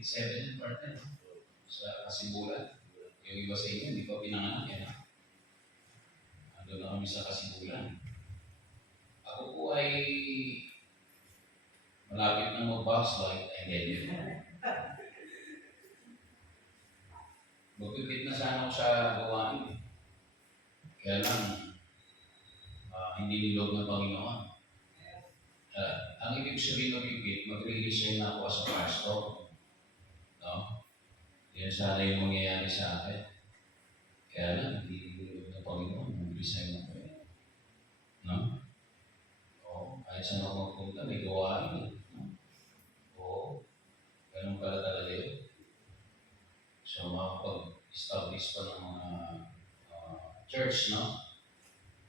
27 yung partner sa Kasibulan. Yung iba sa inyo, hindi pa pinanganak yan. Ando na kami sa Kasibulan. Ako po ay malapit na mag-backslide and then yun. Magpipit na sana ako sa gawain. Kaya lang, hindi nilog ng Panginoon. Ang ibig sabihin magpipit, mag-resign na ako as a pastor. No? Yan sana yung mangyayari sa akin. Kaya lang, hindi nilog ng Panginoon, mag-resign ako. No? O, kahit saan ako magpunta, may gawain. No? O, ganun pala talaga yun. So, makapag-establish pa ng mga church, no?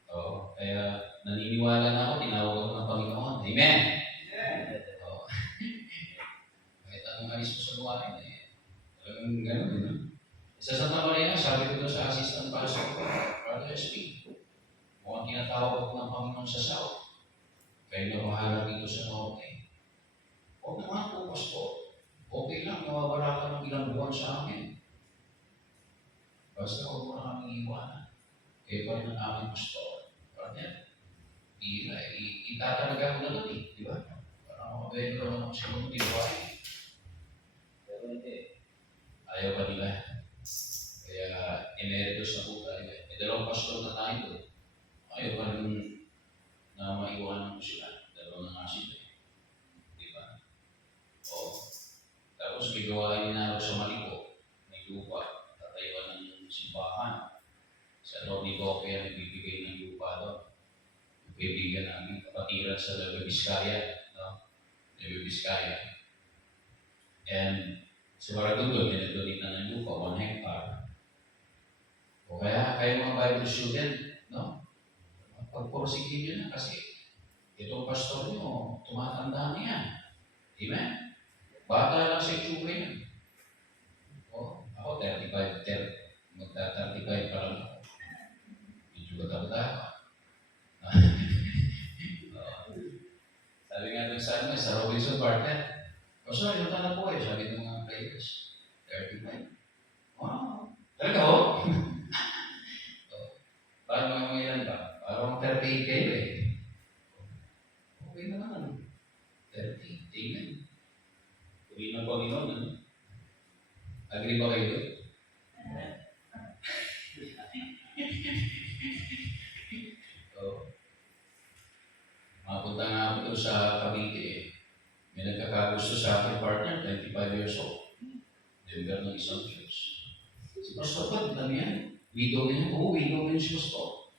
O, kaya naniniwala na ako, tinawag ako ng Panginoon. Amen! O, kahit anong alis mo sa gawain, talagang ganun, no? Sa Santa Maria, sabi ko doon sa assistant pastor ko, Brother SP, mukhang tinatawag ako ng Panginoon sa South. Kayo na bahala dito sa Norte. Huwag naman po, Pastor. Okay lang, nawawala ka ng ilang buwan sa amin. Basta huwag mo na kami iwanan. Kayo pa rin ang aming Pastor. Brother, itatalaga ko na doon eh. Di ba? Parang makabento naman ako sa mga tiwain. Pero hindi. Ayaw pa nila. Kaya emeritus na po tayo. May dalawang pastor na tayo doon. Ayaw pa rin na maiwanan ko sila. Dalawa na nga sila. Di ba? O, tapos may gawain na ako sa Maliko. May lupa. Tatayuan ng simbahan. Sa loob nito, kaya nagbibigay ng lupa doon. Kaibigan namin, kapatiran sa Nueva Vizcaya. No? Nueva Vizcaya. And sa Baragundo, dinadonate na ng lupa, 1 hectare. O kaya, kayo mga Bible student, no? Pag-prosecute nyo na kasi itong pastor nyo, tumatanda na yan. Amen? Bata lang sa itsura yan. O, ako 35, magta-35 pa lang ako. Medyo bata-bata ako. Sabi nga doon sa Robinson Barton, sorry, yung tanong po sabi ng mga players, 35. Wow, talaga ho? Parang mga ilan ba? Parang 38 kayo eh. Okay naman, 30, amen. Uli ng Panginoon, ano? Agree ba kayo doon? Mapunta nga ako doon sa Cavite eh. May nagkakagusto sa akin partner, 25 years old. Member ng isang church. Si Pastor ba, alam yan? Widow niya? Oo, widow niya si Pastor.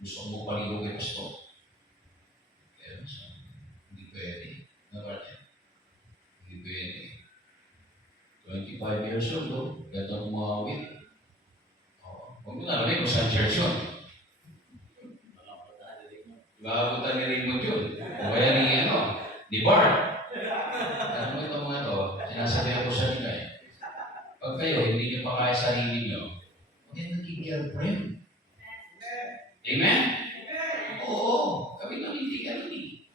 Gusto mo paligo kay Pastor. Kaya hindi pwede. Na partner? Hindi pwede. 25 years old, no? Ganda ng mga awit. Huwag mo nalamin kung saan church yun. Maabutan ni Raymond yun. O kaya ni Bart. Ano mo itong mga ito? Sinasabi ako sa nila eh. Pag kayo, hindi niyo pa kaya sarili niyo, huwag yan naging girlfriend. Amen? Oo. Kami nanitigan nun eh.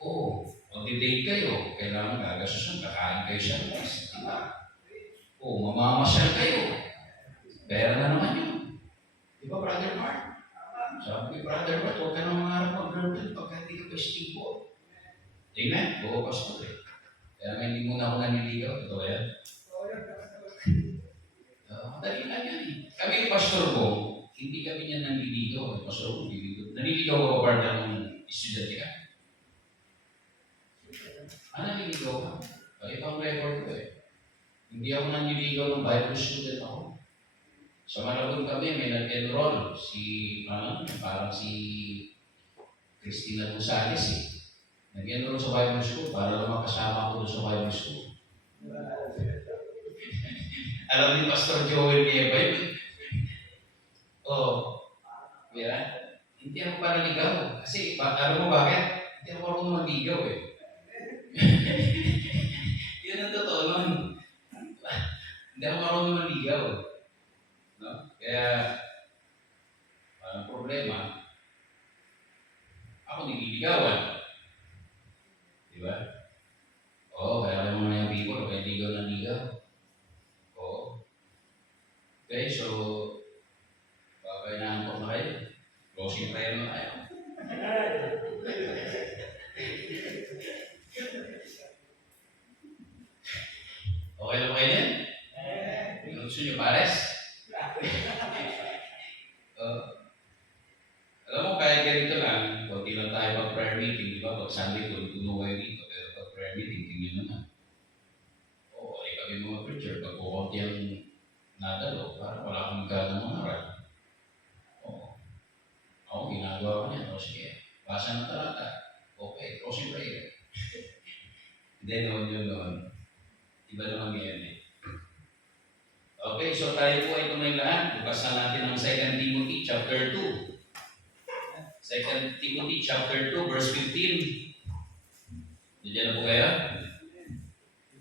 Oo. Mag-date kayo, kailangan gagasusan, kakain kayo sa lumis. Diba? Oo, mamamasyal kayo. Pera na naman yun. Diba, Brother Mark? Sabi ko, Brother Mark, huwag ka na mangarap mag-girlfriend pagka hindi ka pa stibo. Amen? Oo, Pastor eh. Kaya nga hindi muna ako naniligaw. Ito ba yan? Dali lang yan eh. Kami Pastor ko, hindi kami niya naniligaw. Pastor ko, naniligaw ako partner ng estudyante ka. Naniligaw ka? Ibang record ko eh. Hindi ako naniligaw ng Bible student ako. Sa Malabon kami, may nag-enroll parang si Christina Gonzales eh. Nag-enroll sa Bible School para lang makasama ko doon sa Bible School. Alam ni Pastor Joel Nieva yun. Yeah. Hindi ako panaligaw. Kasi, alam mo bakit? Hindi ako marunong maligaw eh. Yun ang totoo nun. Hindi ako marunong maligaw. No? Kaya, parang problema, ako nililigawan. Diba? Oo, kaya alam mo na yung Kaya mo tayo. Okay lang kayo yan? Gusto nyo pares? Alam mo, kahit ganito lang, kunti lang tayo pag-prayer meeting, di ba? Pag Sunday, tuloy-tuloy kayo dito, pero pag-prayer meeting, tingin nyo naman. Oo, kami mga preacher, pag kukunti ang nadalo, parang wala akong gano'ng mangaral. Oo. Ako, ginagawa ko niya. O sige, basa ng talata. Okay, closing prayer. Hindi naman yun noon. Iba naman yan eh. Okay, so tayo po ay tunay lahat. Bukas na natin ang 2 Timothy chapter 2. 2 Timothy chapter 2, verse 15. Diyan na po kayo?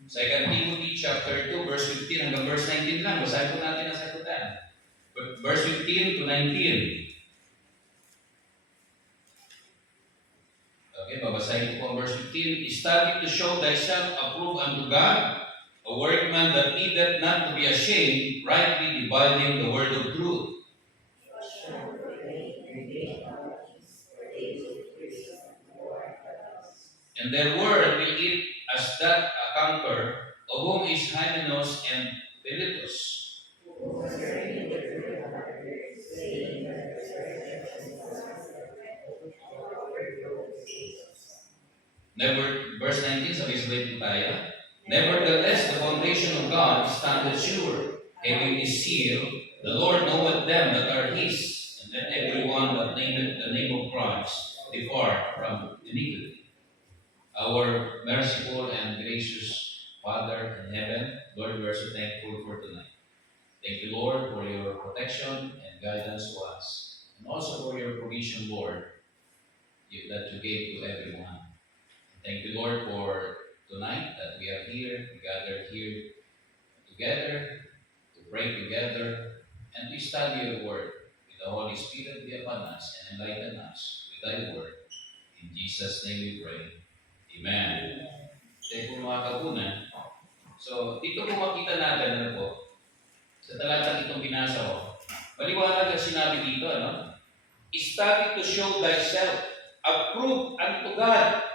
2 Timothy chapter 2, verse 15 hanggang verse 19 lang. Basahin po natin ang sagutan. Verse 15 to 19. Okay, babasahin ko po ang verse 15. Study to show thyself approved unto God, a workman that needeth not to be ashamed, rightly dividing the word of truth. And their word will eat as that a conquer, of whom is Hymenaeus and Philetus. Verse 19, sabay-sabay po tayo. Nevertheless, the foundation of God standeth sure, having this seal, the Lord knoweth them that are his, and let everyone that nameth the name of Christ depart from iniquity. Our merciful and gracious Father in heaven, Lord, we are so thankful for tonight. Thank you, Lord, for your protection and guidance to us, and also for your provision, Lord, that you gave to everyone. Thank you, Lord, for tonight that we are here, we gathered here together, to pray together, and to study your word. May the Holy Spirit be upon us and enlighten us with thy word. In Jesus' name we pray. Amen. Tayo po mga kabunan. So, dito po makita natin, ano po, sa talatang itong binasa ko, maliwanag ang sinabi dito, ano? Study to show thyself approved unto God,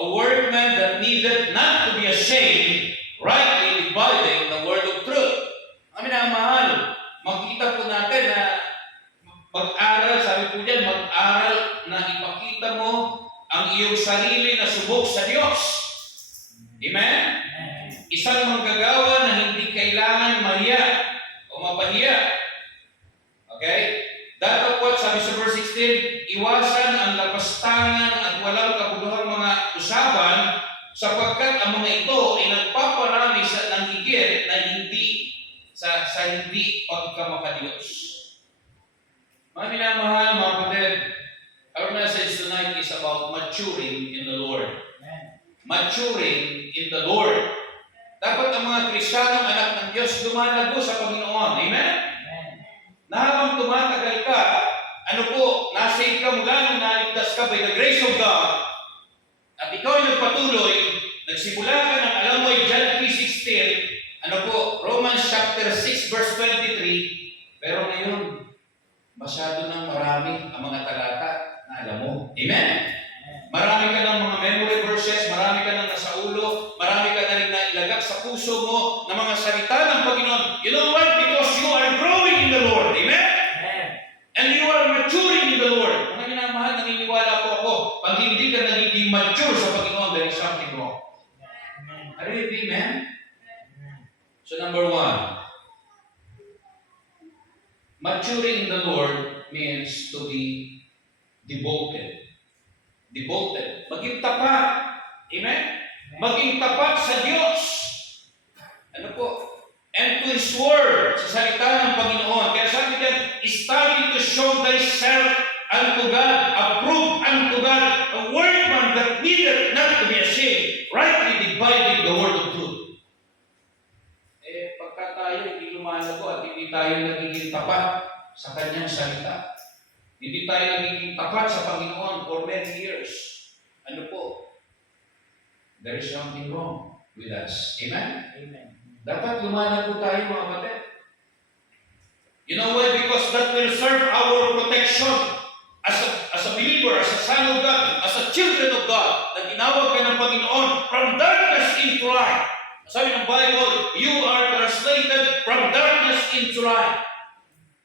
a workman that needeth not to be ashamed, rightly dividing the word of truth. Ang minamahal, makita po natin na mag-aral, sabi po dyan, mag-aral na ipakita mo ang iyong sarili na subok sa Diyos. Amen? Isang manggagawa na hindi kailangan mahiya o mapahiya. Okay? Datapot, sabi sa verse 16, iwasan ang lapastangan at walang kabuluhang mga usapan sapagkat ang mga ito ay nagpaparami ng higit na hindi sa hindi pagkamakadiyos. Mga minamahal, mga kapatid, our message tonight is about maturing in the Lord. Maturing in the Lord. Dapat ang mga Kristiyanong anak ng Diyos lumalago sa Panginoon. Amen? Na habang tumatagal ka, nasave ka mula nung naligtas ka by the grace of God, at ikaw ay nagpatuloy, nagsimula ka ng alam mo ay John 3:16, Romans chapter 6 verse 23, pero ngayon, masyado nang marami ang mga talata na alam mo. Amen? Marami ka ng mga memory verses, marami ka ng nasa ulo, marami ka na rin nailagak sa puso mo ng mga salita ng Panginoon. You know what? Because you are growing in the Lord. Amen? And you are maturing in the Lord. Mga minamahal, naniniwala po ako, pag hindi ka nagiging mature sa Panginoon, there is something wrong. Are you with me, man? So number 1, maturing in the Lord means to be devoted. Devoted. Maging tapat. Amen? Maging tapat sa Diyos. And to His Word, sa salita ng Panginoon. Kaya sabi niya, study to show thyself unto God, approved unto God, a workman that needeth not to be ashamed, rightly dividing the word of truth. Pagka tayo hindi lumalago at hindi tayo nagiging tapat sa Kanyang salita, hindi tayo nagiging tapat sa Panginoon for many years, there is something wrong with us. Amen? Amen. Dapat lumalago tayo, mga kapatid. You know why? Because that will serve our protection. as a believer, as a son of God, as a children of God, na tinawag ka ng Panginoon from darkness into light. Sabi ng Bible, you are translated from darkness into light.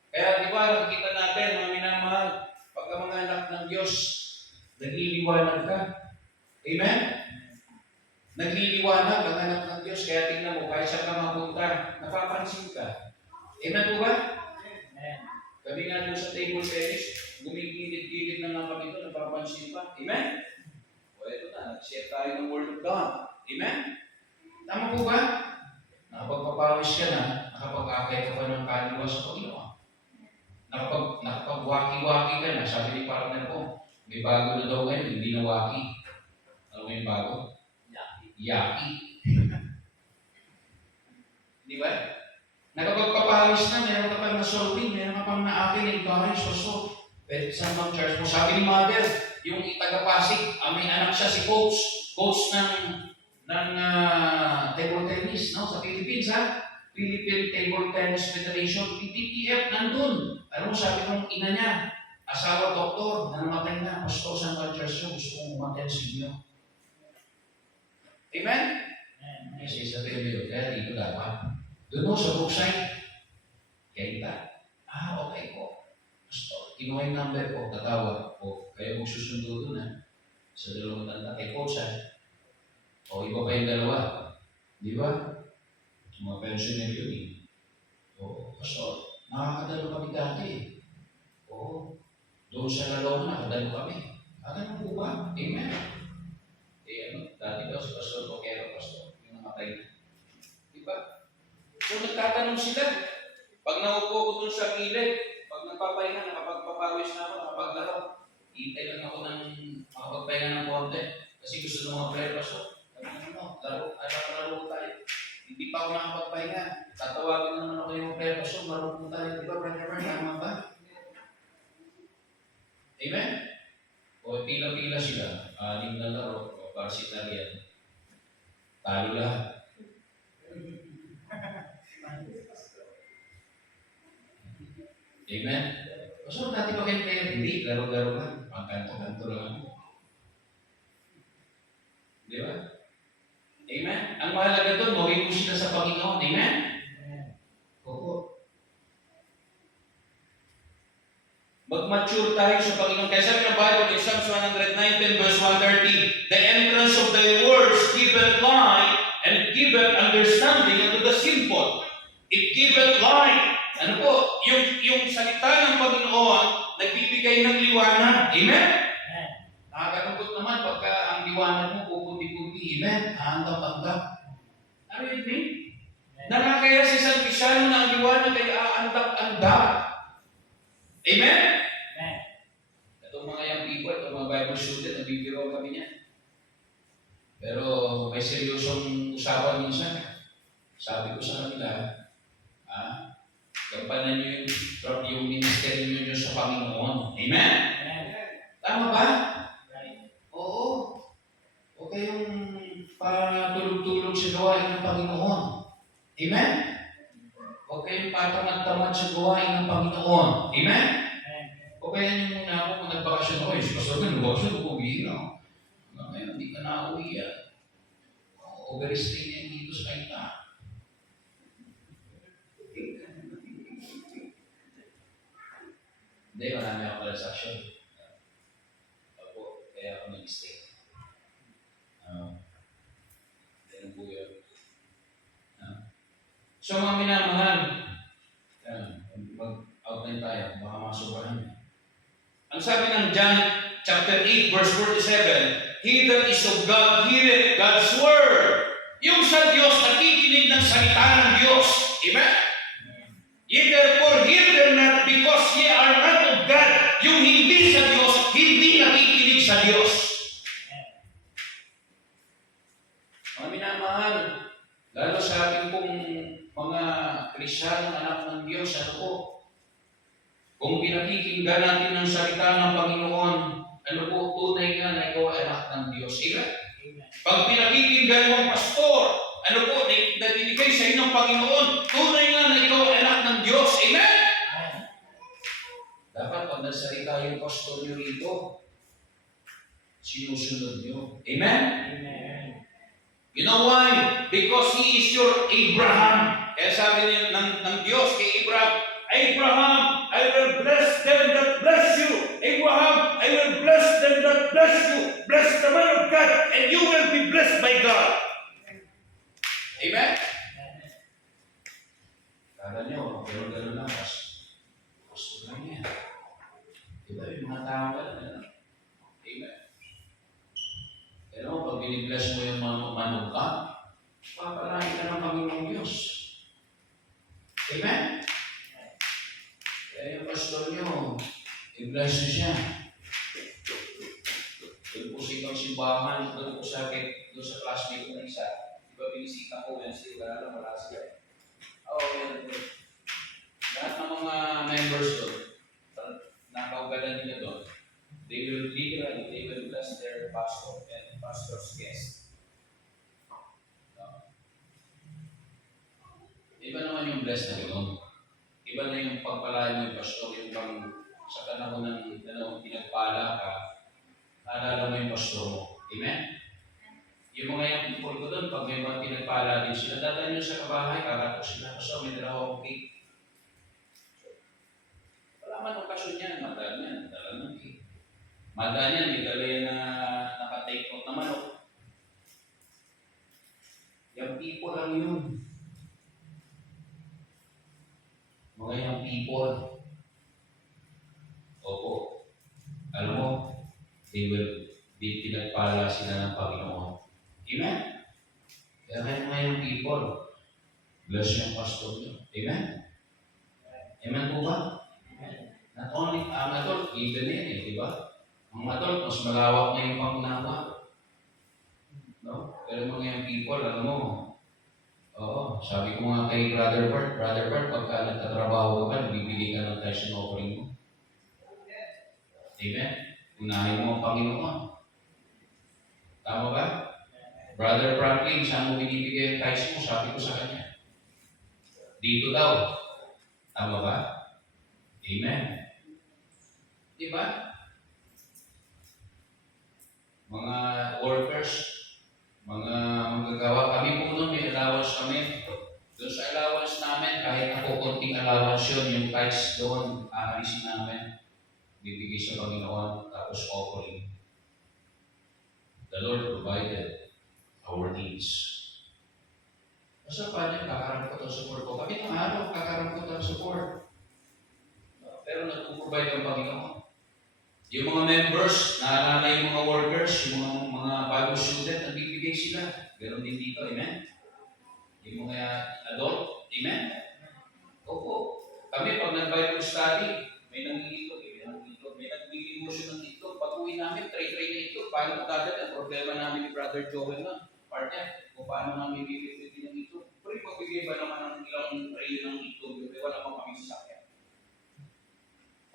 Kaya di ba, nakikita natin, mga minamahal, pag ang mga anak ng Diyos, nagliliwanag ka. Amen? Nagliliwanag ang anak ng Diyos, kaya tingnan mo, kahit saan ka mapunta, napapansin ka. Amen po ba? Kami nga doon sa table tennis, gumigilid-gilid na nga kami doon, napapansin pa. Amen? O ito na, nag-share tayo ng Word of God. Amen? Tama po ba? Nakapagpapawis ka na, nakapag-akay ka pa ng kaliwa sa Panginoon. Nakapag-waki-waki ka na, sabi ni partner ko, may bago na daw ngayon, hindi na waki. Ano mo yung bago? Yaki. Di ba? Nakapagpapawis na, meron ka pang nasolving, meron ka pang na-akin, encourage, so, pwede saan bang church mo? Sabi ni Mother, yung taga-Pasig, may anak siya, si coach ng table tennis, no? Sa Philippines, ha? Philippine Table Tennis Federation, PTTF, nandun. Alam mo, sabi ng ina niya, asawa doktor, na namatay na, pastor sa mga church niyo, gusto kong umaten sa inyo. Amen? Kasi sabi mo, kaya dito dapat. Doon mo sa brookside, kaya okay po. Pastor, kinuha yung number ko, tatawag ko, kayo magsusundo doon, ha? Sa dalawang tanda, kay coach, ha? O iba pa yung dalawa. Di ba? Mga pensioner yun, eh. O, pastor, nakakadalo kami dati. O, doon sa lalaw na, nakadalo kami. Ano po ba? Amen. Dati daw si Pastor Toquero, pastor, yung namatay na. Diba? So, nagtatanong sila. Pag naupo ko dun sa gilid, pag nagpapahinga, nakapagpapawis na ako, nakapaglaro. Hintay lang ako ng makapagpahinga ng konti. Kasi gusto ng mga prayer, pastor. Laro tayo. Hindi pa ako nakapagpahinga. Tatawagin naman ako yung prayer, pastor. Laro po tayo. Diba, brother, tama ba? Amen? O pila-pila sila. Anim na laro. Para si Italian. Talo lahat. Amen? So, dati pa kayo player, hindi. Laro-laro lang. Pangkanto-kanto lang. Di ba? Amen? Ang mahalaga doon, mawin mo sila sa Panginoon. Amen? Opo. Mag-mature tayo sa Panginoon. Kaya sabi ng Bible in Psalms 119 verse 130, the entrance of thy words giveth light, and giveth understanding unto the simple. It giveth light. Ano po? Yung salita ng Panginoon, nagbibigay ng liwanag. Amen? Nakakagugot naman pagka ang liwanag mo pupundi-pundi. Amen? Aandap-andap. Ano yun, eh? Nakakaya si San Cristiano na ang liwanag ay aandap-andap. Amen? Amen. Itong mga young people, itong mga Bible student, nabibiro kami niya. Pero may seryosong usapan minsan. Sabi ko sa kanila, gampanan niyo yung ministry niyo sa Panginoon. Amen? Amen. Tama ba? Oo. Huwag kayong patulog-tulog sa gawain ng Panginoon. Amen? Huwag kayong patamad-tamad sa gawain ng Panginoon. Amen? O kaya nyo muna ako kung nagbakasyon ako, pastor ka, nagbakasyon ako, uwihin ako. Ngayon, hindi ka na uwi yan. Overstay niya dito sa kaita. Hindi, marami ako transaction. Ako, kaya ako nag-stay. Ganun po yun. So mga minamahal, mag-outline tayo, baka masubahan. Ang sabi ng John chapter 8 verse 47, he that is of God heareth God's word. Yung sa Diyos, nakikinig ng salita ng Diyos. Amen? Ye therefore hear them not because ye are not of God. Yung hindi sa Diyos, hindi nakikinig sa Diyos. Mga minamahal, lalo sa ating pong mga Kristiyanong anak ng Diyos, ano po? Kung pinakikinggan natin ang salita ng Panginoon, ano po, tunay nga na ikaw ay anak ng Diyos. Amen? Pag pinakikinggan mo ang pastor, ano po, na binigay sa inyo ng Panginoon, tunay nga na ikaw ay anak ng Diyos. Amen? Dapat pag nagsalita Kaya yung pastor nyo rito, sinusunod nyo. Amen? Amen. You know why? Because He is your Abraham. Kaya sabi niya ng Diyos kay Abraham, Abraham, I will bless them that bless you. Abraham, I will bless them that bless you. Bless the man of God, and you will be blessed by God. Amen? Kala nyo, pero gano'n lang, gusto lang yan. Diba yung mga tao gano'n? Amen? Pero pag binibless mo yung manong ka, papalain ka ng Panginoong Diyos. Amen? Kaya yung pastor nyo, i-bless nyo siya. Doon po sigaw simbahan, doon po sa classmate ko na isa. Diba binisita ko, Wednesday, wala siya. Yan. Lahat ng mga members doon, nakaugalan nila doon, they will bless their pastor and pastor's guest. Iba naman yung bless na gano'n. Iba na yung pagpalain mo yung pastor, yung pang sa panahon ng pinagpala ka, naalala mo yung pastor mo. Amen? Yung mga yung people ko doon, pag may mga pinagpala din sila, dadaan nyo sa kabahay, kakato sila, pastor, may dalawa akong cake. Wala man okasyon yan, madaan yan, dala ng cake. Madaan yan, may dala yan na nakatake out na manok. Yung people lang yun. Mga yung people. Opo. Alam mo, they will be pinagpala sila ng Panginoon. Amen? Kaya mga yung people, bless yung pastor nyo. Amen? Amen po ba? Not only, ang adult, even yan di ba? Ang adult, mas malawak na yung pangunawa. No? Pero mga yung people, alam mo, sabi ko nga kay Brother Bert, pagka nagtatrabaho ka, bibigay ka ng tithes and offering mo. Amen? Unahin mo ang Panginoon. Tama ba? Brother Franklin, saan mo binibigay ang tithes mo? Sabi ko sa kanya. Dito daw. Tama ba? Amen. Di ba? Mga workers, mga manggagawa, kami po noon, may allowance kami. Doon sa allowance namin, kahit ako konting allowance yun, yung tithes doon, aalisin namin. Bibigay sa Panginoon, tapos offering. The Lord provided our needs. Basta pa niya, kakaroon ko itong support ko. Kami ng araw, kakaroon ko itong support. Pero nag-provide ang Panginoon. Yung mga members, naalala yung mga workers, yung mga bagong student, nagbibigay sila. Ganon din dito, amen? Yung mga adult, amen? Opo. Kami, pag nag-Bible study, may nangiitlog, may nag-devotion ng itlog. Pag-uwi namin, tray-tray na itlog. Paano magdadal? Ang problema namin ni Brother Joel na, partner, kung paano namin bibigyan ng itlog. Pero pagbigay ba naman ng ilang tray ng itlog, wala pang kami sasakyan.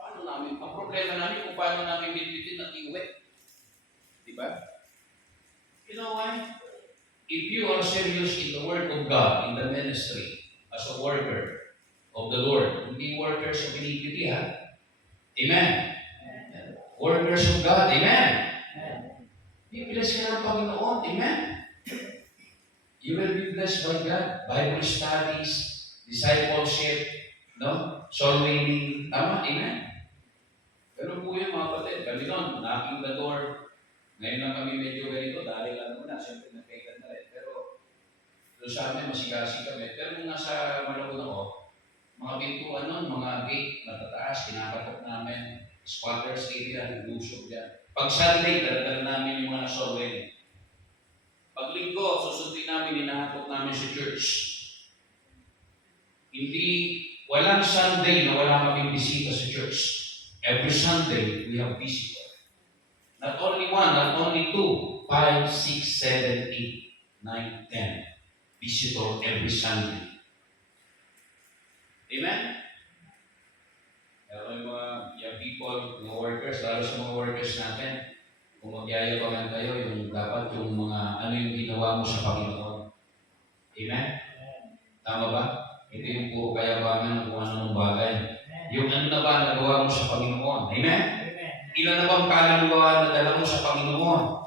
Paano namin? Ang problema namin kung paano namin bitbitin ng iuwi. Diba? You know why? If you are serious in the Word of God, in the ministry, as a worker of the Lord, hindi workers of iniquity, ha? Amen? Workers of God, amen? I-bless ka ng Panginoon, amen? You will be blessed by God. Bible studies, discipleship, no? Soul winning, tama, amen? Pero po yun mga kapatid, kami noon, knocking the door. Ngayon lang kami medyo ganito, dahil lang muna, siyempre nagkaitan na rin. Pero doon sa amin, masigasi kami. Pero nung nasa Malabon ako, mga pintuan noon, mga gate, matataas, kinakatok namin, squatters area, lusob yan. Pag Sunday, daladala namin yung mga nasolwen. Pag linggo, susundin namin, hinahatok namin sa church. Hindi, walang Sunday na wala kaming bisita sa church. Every Sunday, we have visitor. Not only one, not only two, 5, 6, 7, 8, 9, 10. Visitor every Sunday. Amen? Pero yung mga young people, mga workers, lalo sa mga workers natin, kung magyaya pa man kayo, yung dapat yung mga, ano yung ginawa mo sa Panginoon. Amen? Tama ba? Hindi yung puro kayabangan kung anong bagay. Yung ano na ba nagawa mo sa Panginoon. Amen? Ilan na bang kaluluwa na dala mo sa Panginoon?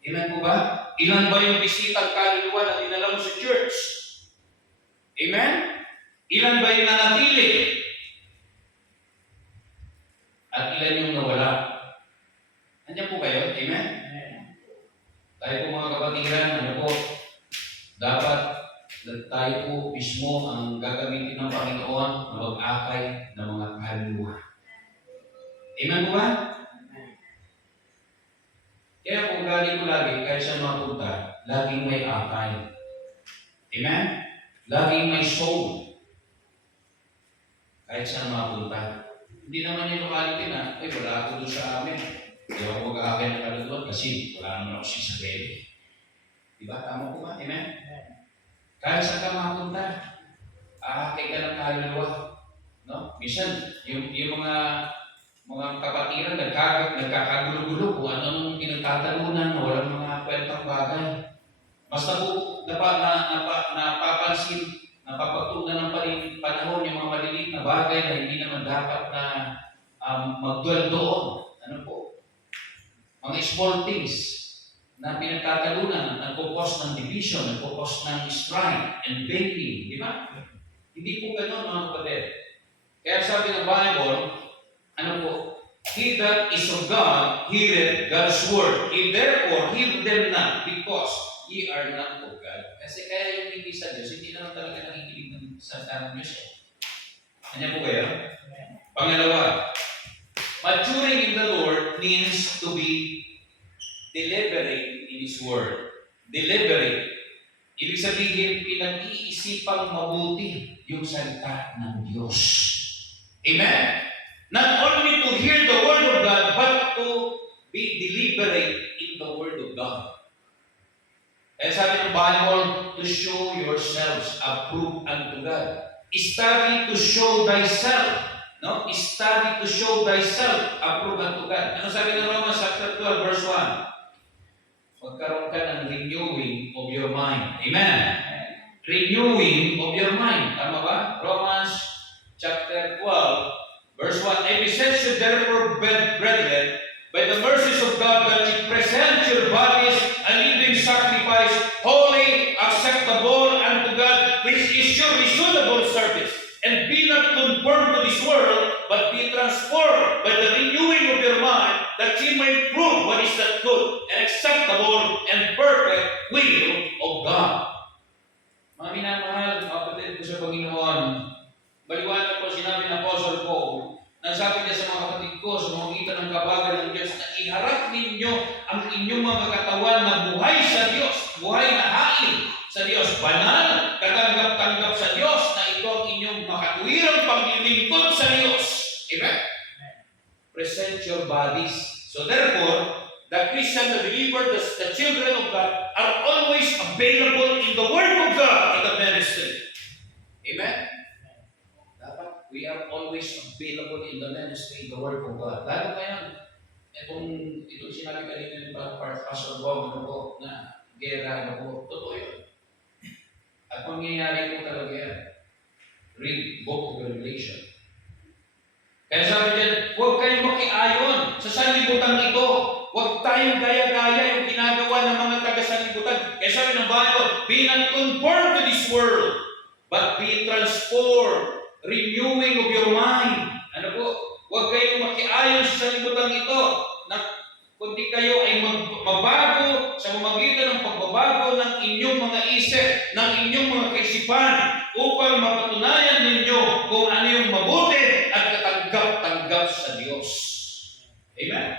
Amen po ba? Ilan ba yung bisitang kaluluwa na dinala mo sa church? Amen? Ilan ba yung nanatili? At ilan yung nawala? Nandiyan po kayo? Amen? Tayo po mga kapatiran, ano po, dapat tayo po mismo ang gagamitin ng Panginoon na mag-akay ng mga kaluluwa. Amen po ba? Kaya kung galing ko lagi, kahit saan mapunta, laging may akay. Amen? Laging may soul. Kahit saan mapunta. Hindi naman yung locality na, ay wala ako doon sa amin. Hindi ako mag-aakay ng kaluluwa kasi wala naman ako sisabeli. Diba? Tama po ba? Amen? Kahit saan ka mapunta, aakay ka ng kaluluwa. No? Minsan, yung mga kapatiran nagkakagulo-gulo kung ano nung pinagtatalunan na walang mga kwentang bagay. Basta po napapansin, napapagtunan ng panahon yung mga maliliit na bagay na hindi naman dapat na magdwell doon. Ano po? Mga small things na pinagtatalunan, nagpo-cause ng division, nagpo-cause ng strife and battling. Di ba? Hindi po ganun mga kapatid. Kaya sabi ng Bible, ano po? He that is of God, heareth God's word. He therefore hear them not, because ye are not of God. Kasi kaya yung hindi sa Diyos, hindi naman talaga nakikinig ng salita ng Diyos. Ano po kayo? Pangalawa, maturing in the Lord means to be deliberate in His word. Deliberate. Ibig sabihin, pinag-iisipang mabuti yung salita ng Diyos. Amen? Not only to hear the word of God, but to be deliberate in the word of God. Kaya sabi ng Bible, to show yourselves approved unto God. Study to show thyself. No? Study to show thyself approved unto God. Ano sabi ng Romans chapter 12, verse 1? Magkaroon ka ng renewing of your mind. Amen? Renewing of your mind. Tama ba? Romans chapter 12, verse 1, I beseech you therefore, brethren, by the mercies of God, that you present your bodies a living sacrifice, holy, acceptable unto God, which is your reasonable service. And be not conformed to this world, but be transformed by the renewing of your mind, that ye may prove what is that good, and acceptable, and perfect will of God. Mga minamahal, kapatid ko sa Panginoon, baliwanag po sinabi ng Apostle Paul, nagsabi niya sa mga kapatid ko, sa mga kita ng kabagan ng Diyos, na iharap ninyo ang inyong mga katawan na buhay sa Diyos, buhay na hain sa Diyos, banal, katanggap-tanggap sa Diyos, na ito ang inyong makatuwirang paglilingkod sa Diyos. Amen? Present your bodies. So therefore, the Christian, the believer, the children of God are always available in the Word of God in the ministry. Amen? We are always available in the ministry, in the Word of God. Lalo ngayon, itong sinabi kanina ni Pastor Bob, ano po, na gera, ano po, totoo yun. At mangyayari po talaga yan. Read Book of Revelation. Kaya sabi dyan, huwag kayong makiayon sa sanlibutan ito. Huwag tayong gaya-gaya yung ginagawa ng mga taga-sanlibutan. Kaya sabi ng Bible, be not conformed to this world, but be transformed, renewing of your mind. Ano po? Huwag kayong makiayon sa sanlibutan ito, na kundi kayo ay magbago sa pamamagitan ng pagbabago ng inyong mga isip, ng inyong mga kaisipan, upang mapatunayan ninyo kung ano yung mabuti at katanggap-tanggap sa Diyos. Amen?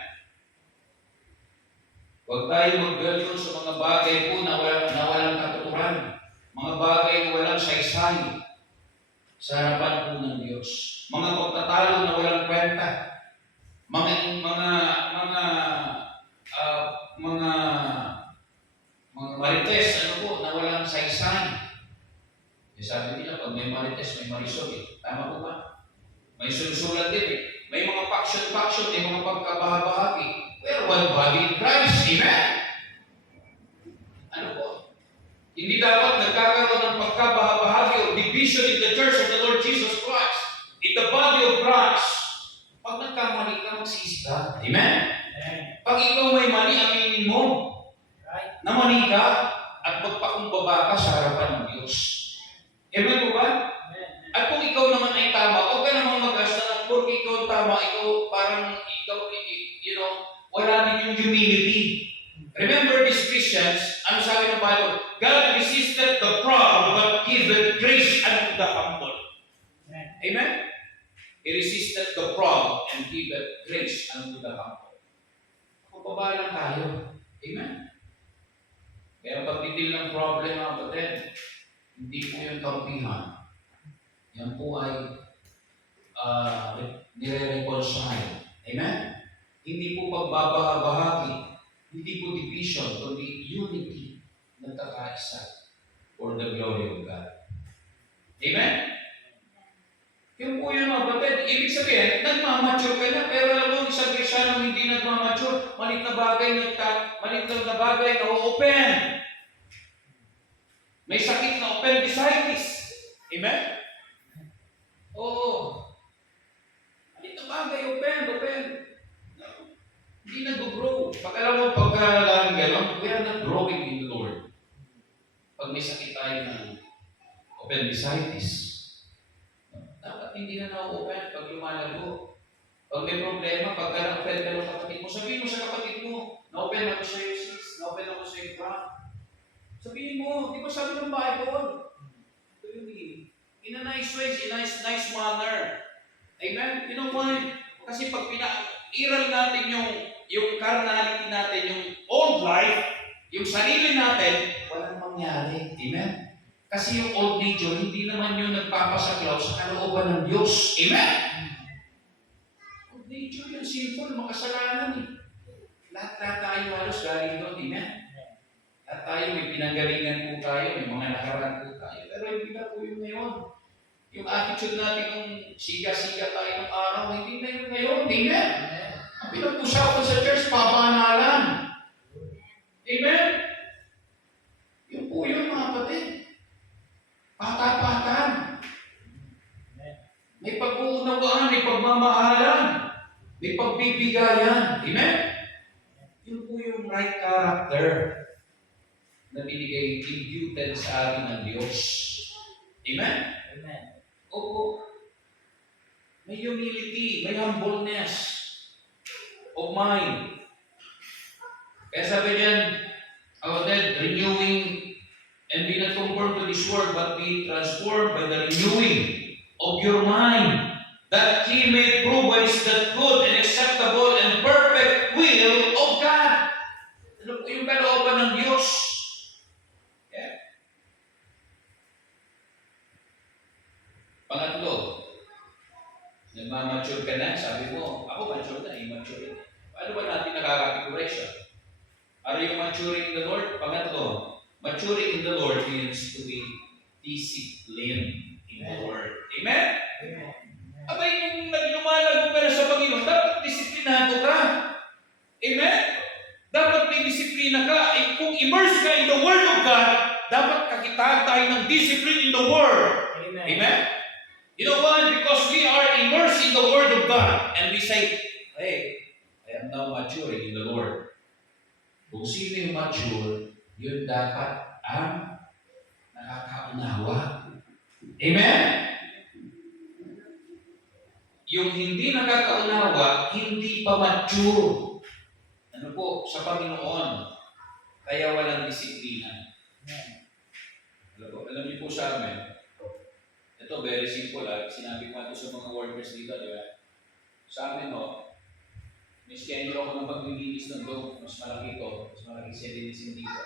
Huwag tayo maggalyon sa mga bagay po na walang katuturan, mga bagay na walang saysay sa harapan po ng Diyos. Mga pagtatalo na walang kwenta. Mga marites, ano po, na walang saysay. E sabi nila, pag may marites, may marisol eh. Tama po ba? May sulsulan din eh. May mga faction, may mga pagkabahagi. We're one body in Christ. Amen? Ano po? Hindi dapat nagkakaroon ng pagkabahagi o division in the church of the Lord Jesus Christ. In the body of Christ. Pag nagkamali ka, magsisda. ikaw may mali, aminin mo na mali ka at magpakumbaba ka sa harapan ng Diyos. Amen po ba? At kung ikaw naman ay tama, huwag ka namang mag-asta na porque ikaw tama, ikaw parang wala din yung humility. Remember these Christians, ano sabi ng Bible? God resisted the proud, but giveth grace unto the humble. Amen? He resisted the proud and giveth grace unto the humble. Pababa lang tayo. Amen? Kaya pagtitil ng problem, mga kapatid, hindi po yung kampihan. Yan po ay nire-reconcile. Amen? Hindi po pagbabahagi, hindi po division, kundi unity, nagkakaisa for the glory of God. Amen? Yung po yun, mga kapatid, ibig sabihin, nagmamature ka na, pero alam mo, isang Kristiyanong hindi nagmamature, malit na bagay na open. May sakit na appendicitis. Amen? Oo. Malit na bagay, open. Hindi nag-grow. Pag alam mo, pagka gano'n, we are not growing in the Lord. Pag may sakit tayo ng appendicitis, dapat hindi na na-open pag lumalago. Pag may problema, pagka na-open ka ng kapatid mo, sabihin mo sa kapatid mo, na-open ako sa iyo, sis, na-open ako sa iyo, pa. Sabihin mo, di ba sabi ng Bible? Ito yun in a nice way, in a nice manner. Amen? You know why? Kasi pag iral natin yung carnality natin, yung old life, yung sarili natin, walang mangyari. Amen? Kasi yung old nature, hindi naman yun nagpapasaklaw sa kalooban ng Diyos. Amen? Old nature yun, sinful, makasalanan eh. Lahat tayo halos galing doon. Amen? Lahat tayo may pinanggalingan po tayo, may mga nakaraan po tayo. Pero hindi na po yun ngayon. Yung attitude natin nung siga-siga tayo ng araw, hindi na yun ngayon. Amen? Ang pinag-usapan sa church, pabanalan. Amen? Yun po yun, mga kapatid. Patapatan. May pag-uunawaan, may pagmamahalan, may pagbibigayan. Amen? Yun po yung right character na binigay, imputed sa atin ng Diyos. Amen? Amen. Opo. May humility, may humbleness of mind. Kaya sabi diyan, renewing and be not conformed to this world, but be transformed by the renewing of your mind, that ye may prove what is that good and acceptable and perfect will of God. Ano po yung kalooban ng Diyos? Yeah. Pangatlo, nagmamature ka na, sabi mo, ako mature na, immature na. Paano ba natin nakaka-categorize siya? Are you maturing in the Lord? Pangatlo, maturing in the Lord means to be disciplined in the Lord. Amen? Amen. Abay, kung lumalago ka na sa Panginoon, dapat disiplinado ka. Amen? Dapat may disiplina ka. Kung immerse ka in the Word of God, dapat kakitaan tayo ng discipline in the Word. Amen? Amen? You know why? Because we are immersed in the Word of God. And we say, hey, I am now maturing in the Lord. Kung sino yung mature, yun dapat ang nakakaunawa. Amen? Yung hindi nakakaunawa, hindi pa mature. Ano po, sa Panginoon. Kaya walang disiplina. Alam niyo po sa amin, ito very simple sinabi ko ito sa mga workers dito, di ba? Sa amin may schedule ako ng paglilinis ng dog, mas malaki ito, mas malaki sedinisin dito.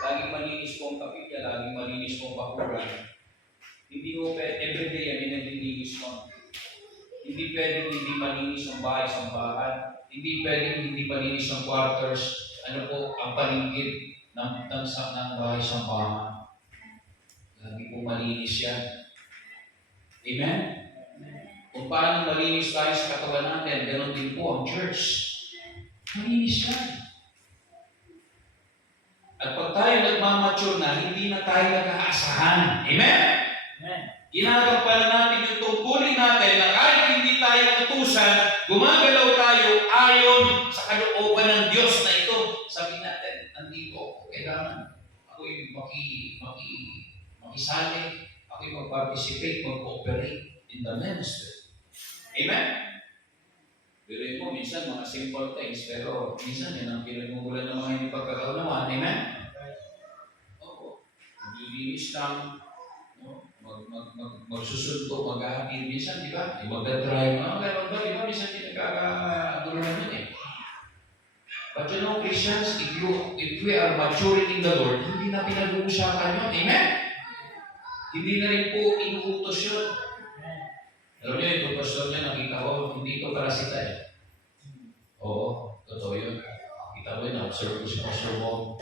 Laging malinis po ang kapitya, laging malinis po ang bakuran. Hindi ko everyday yan, naglilinis ko. Hindi pwedeng hindi malinis ang bahay sa bahan. Hindi pwedeng hindi malinis ang quarters, ang paligid ng bahay sa bahan. Lagi po malinis yan. Amen? Kung paano malinis tayo sa katawan natin, ganoon din po ang church. Malinis yan. At pag tayo nagmamature na, hindi na tayo nag-aasahan. Amen? Amen. Ginagampanan natin yung tungkulin natin na kahit hindi tayo utusan, gumagalaw tayo ayon sa kalooban ng Diyos. makisali, ako'y mag-participate, mag-cooperate in the ministry. Amen? Pero mo, minsan mga simple things, pero minsan yan ang pinagmugulan ng mga hindi pagkakaunawaan. Amen? Opo. Maglilinis lang, no? Magsusundo, maghahatid. Minsan, di ba? Magdadrive. Meron ba? Di ba? Minsan hindi nagkakaguluhan yun eh. But you know, Christians, if we are maturing in the Lord, hindi na pinag-uusapan yun. Amen? Hindi na rin po inuutos yun. Alam niyo, ito pastor niya, nakita ko, hindi ito parasita eh. Oo, totoo yun. Kita mo yun, na-observe ko si Pastor mo.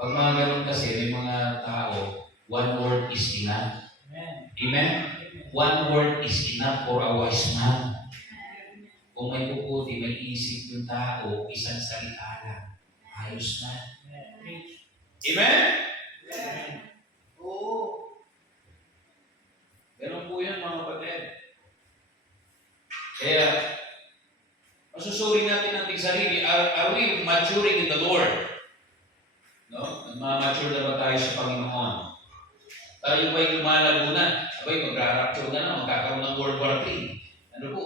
Pag mga ganun kasi, may mga tao, one word is enough. Amen? One word is enough for a wise man. Kung may puputi, may isip yung tao, isang salita lang. Ayos na. Amen? Oo. Ganun po yan, mga kapatid. Kaya, masusuri natin ang ating sarili. Are we maturing in the Lord? No? Mature na ba tayo sa Panginoon? Tayo ba'y lumalago na? Abay, mag-rapture na, magkakaroon ng World War III. Ano po?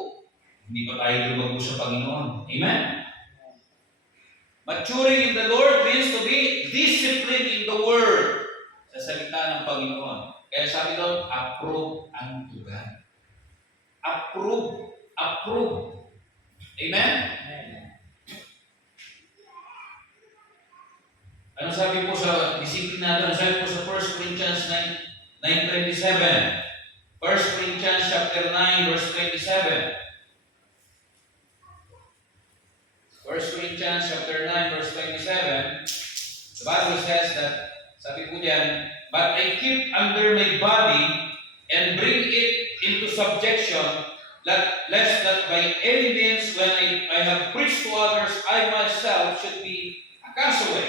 Hindi pa tayo lumago sa Panginoon. Amen? Maturing in the Lord means to be disciplined in the Word. Sa salita ng Panginoon. Kaya sabi doon, approve ang tugan. Approve. Approve. Amen? Ano sabi po sa disiplina doon? Sabi po sa 1 Corinthians 9:27. 1 Corinthians chapter 9, verse 27. 1 Corinthians chapter 9, verse 27. The Bible says that, sabi po diyan, but I keep under my body and bring it into subjection, lest that by any means when I have preached to others, I myself should be a castaway.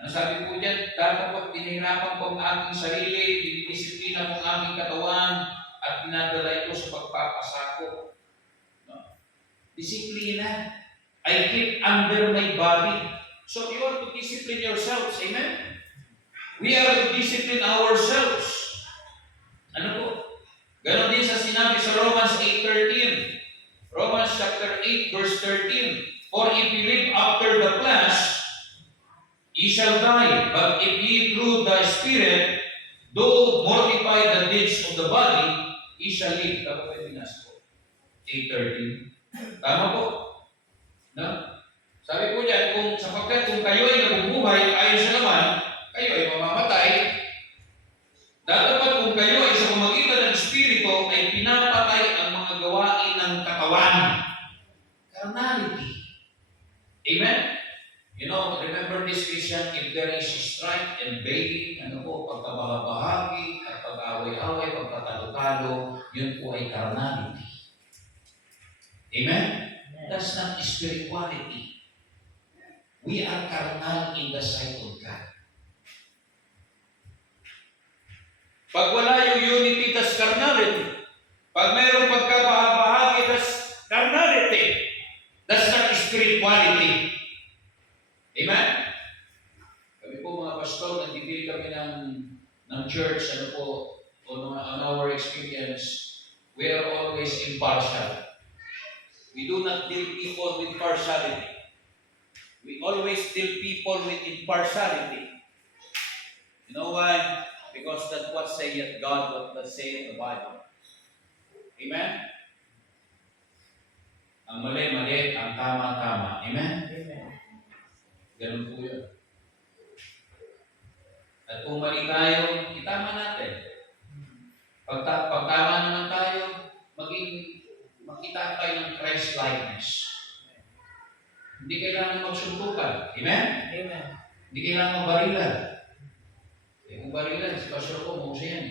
Ano sabi po dyan? Dapat pinahirapan ko ang aking sarili, dinidisiplina ko ang aking katawan, at pinadala ito sa pagpapasako. No? Disiplina. I keep under my body. So you are to discipline yourselves. Amen? We are to discipline ourselves. Ano po? Ganon din sa sinabi sa Romans 8:13. Romans chapter 8, verse 13. For if ye live after the flesh, ye shall die. But if ye through the Spirit do mortify the deeds of the body, ye shall live. Tama po yung binas po. 8:13. Tama po. No? Sabi po dyan, kung sapagkat kung kayo ay nabubuhay ayon sa laman, kayo ay mamamatay. Dapat kung kayo ay sa pamamagitan ng Espiritu ay pinapatay ang mga gawain ng katawan. Carnality. Amen? You know, remember this Christian, if there is strife and begging, ano po, pagkabahagi, at pag-away-away, pagtatalo-talo, yun po ay carnality. Amen? That's not spirituality. We are carnal in the sight of God. Pag wala yung unity, that's carnality. Pag mayroong pagkabahagi, that's carnality. That's not spirituality. Amen? Kami po mga pastor, nagdidil kami ng church, ano po, on our experience, we are always impartial. We do not deal people with partiality. We always deal people with impartiality. You know why? Because that's what saith God, what does say the Bible. Amen? Ang mali-mali, ang tama-tama. Amen? Ganun po yun. At kung mali tayo, itama natin. Pag tama naman tayo, makita tayo ng Christ-likeness. Hindi kailangan magsuntukan. Amen? Amen. Hindi kailangan barilan. Kung barilan, si Pastor ko, mong siya yan.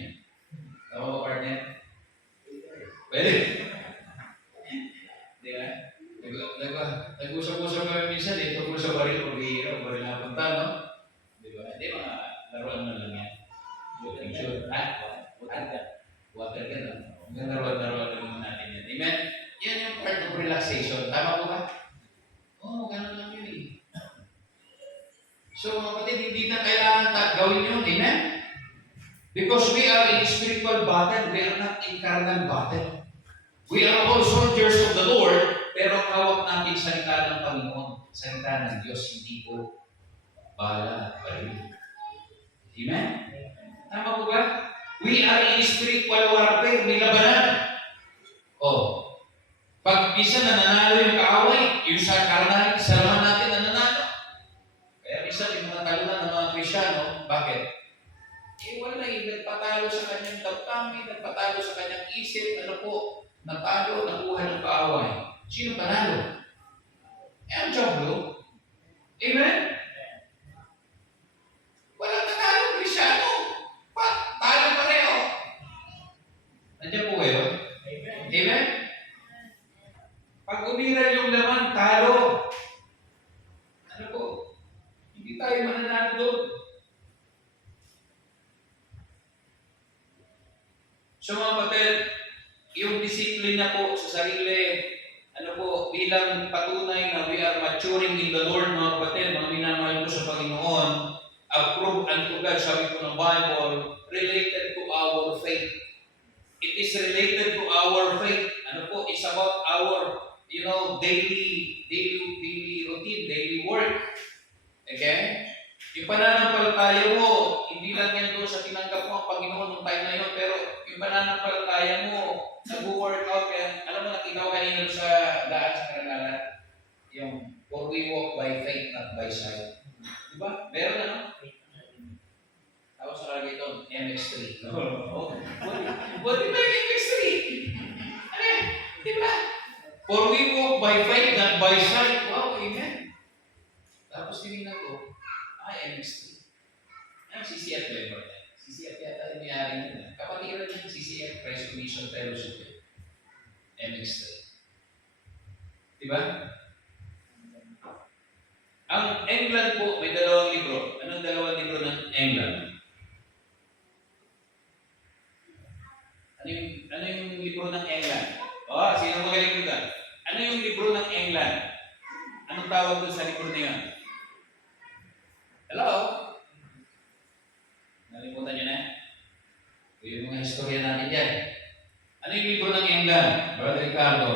Tama ba, partner? Pwede. Di ba? Nag-usap-usap kami minsan, tungkol sa baril, baril na punta, no? Di ba? Hindi, mga laruan na lang yan. Shooting shoot. Water gun, no? Mga laruan na lang natin yan. Amen? Yan yung part of relaxation. Tama po ba? Oo, ganun lang yun eh. So, kapatid, hindi na kailangan gawin yun. Amen? Because we are in spiritual battle, we are not in carnal battle. We are all soldiers of the Lord, pero hawak natin salita ng Panginoon, salita ng Diyos, hindi po bala, baril. Amen? Tama po ba? We are in spiritual warfare, may labanan. Oh, pag isa nananalo yung kaaway, yung sa karnal, sa laman natin nananalo. Kaya isa yung mga talunan ng mga Kristyano, bakit? Wala nagpatalo sa kanyang damdamin, nagpatalo sa kanyang isip, natalo, nakuha ng kaaway. Sino panalo? Ang Diablo. Amen? Walang nanalo, Kristyano. Talo pareho. Nandiyan po kayo? Amen? Pag umiral yung laman, talo. Ano po? Hindi tayo mananalo doon. So mga kapatid, yung disiplina po sa sarili, bilang patunay na we are maturing in the Lord, mga kapatid, mga minamahal ko sa Panginoon, approved unto God, sabi ko ng Bible, related to our faith. It is related to our faith. It's about our, daily routine, daily work. Okay? Yung pananampalataya mo, hindi lang yan doon sa tinanggap mo ang Panginoon nung time na yun, pero yung pananampalataya mo, nag-workout ka, alam mo, nakita ko kanina sa daan sa Karangalan, yung, for we walk by faith, not by sight. Diba? Meron ano? Tapos nakalagay ito, MX3. What diba yung MX3? Ano yan? Diba? For we walk by faith, not by sight. Wow, amen. Tapos tinignan ko, MX3. Ang CCF ba yun? CCF yata yung may-ari nila. Kapatiran yung CCF, Christ Commission Fellowship. MX3. Diba? Ang England po, may dalawang libro. Anong dalawang libro ng England? Ano yung libro ng England? Sino magaling dito? Ano yung libro ng England? Anong tawag doon sa libro na yun? Hello? Nalimutan nyo na? Yung mga istorya natin dyan. Ano yung libro ng England, Brother Ricardo?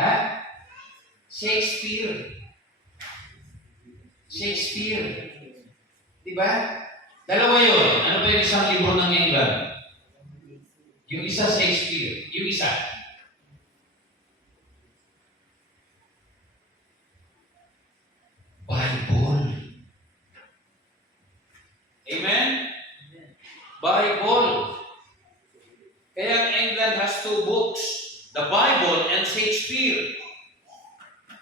Ha? Shakespeare. Diba? Dalawa yun. Ano ba yung isang libro ng England? Yung isa Shakespeare. Yung isa. Bible. Amen? Bible. Kaya ang England has two books, the Bible and Shakespeare.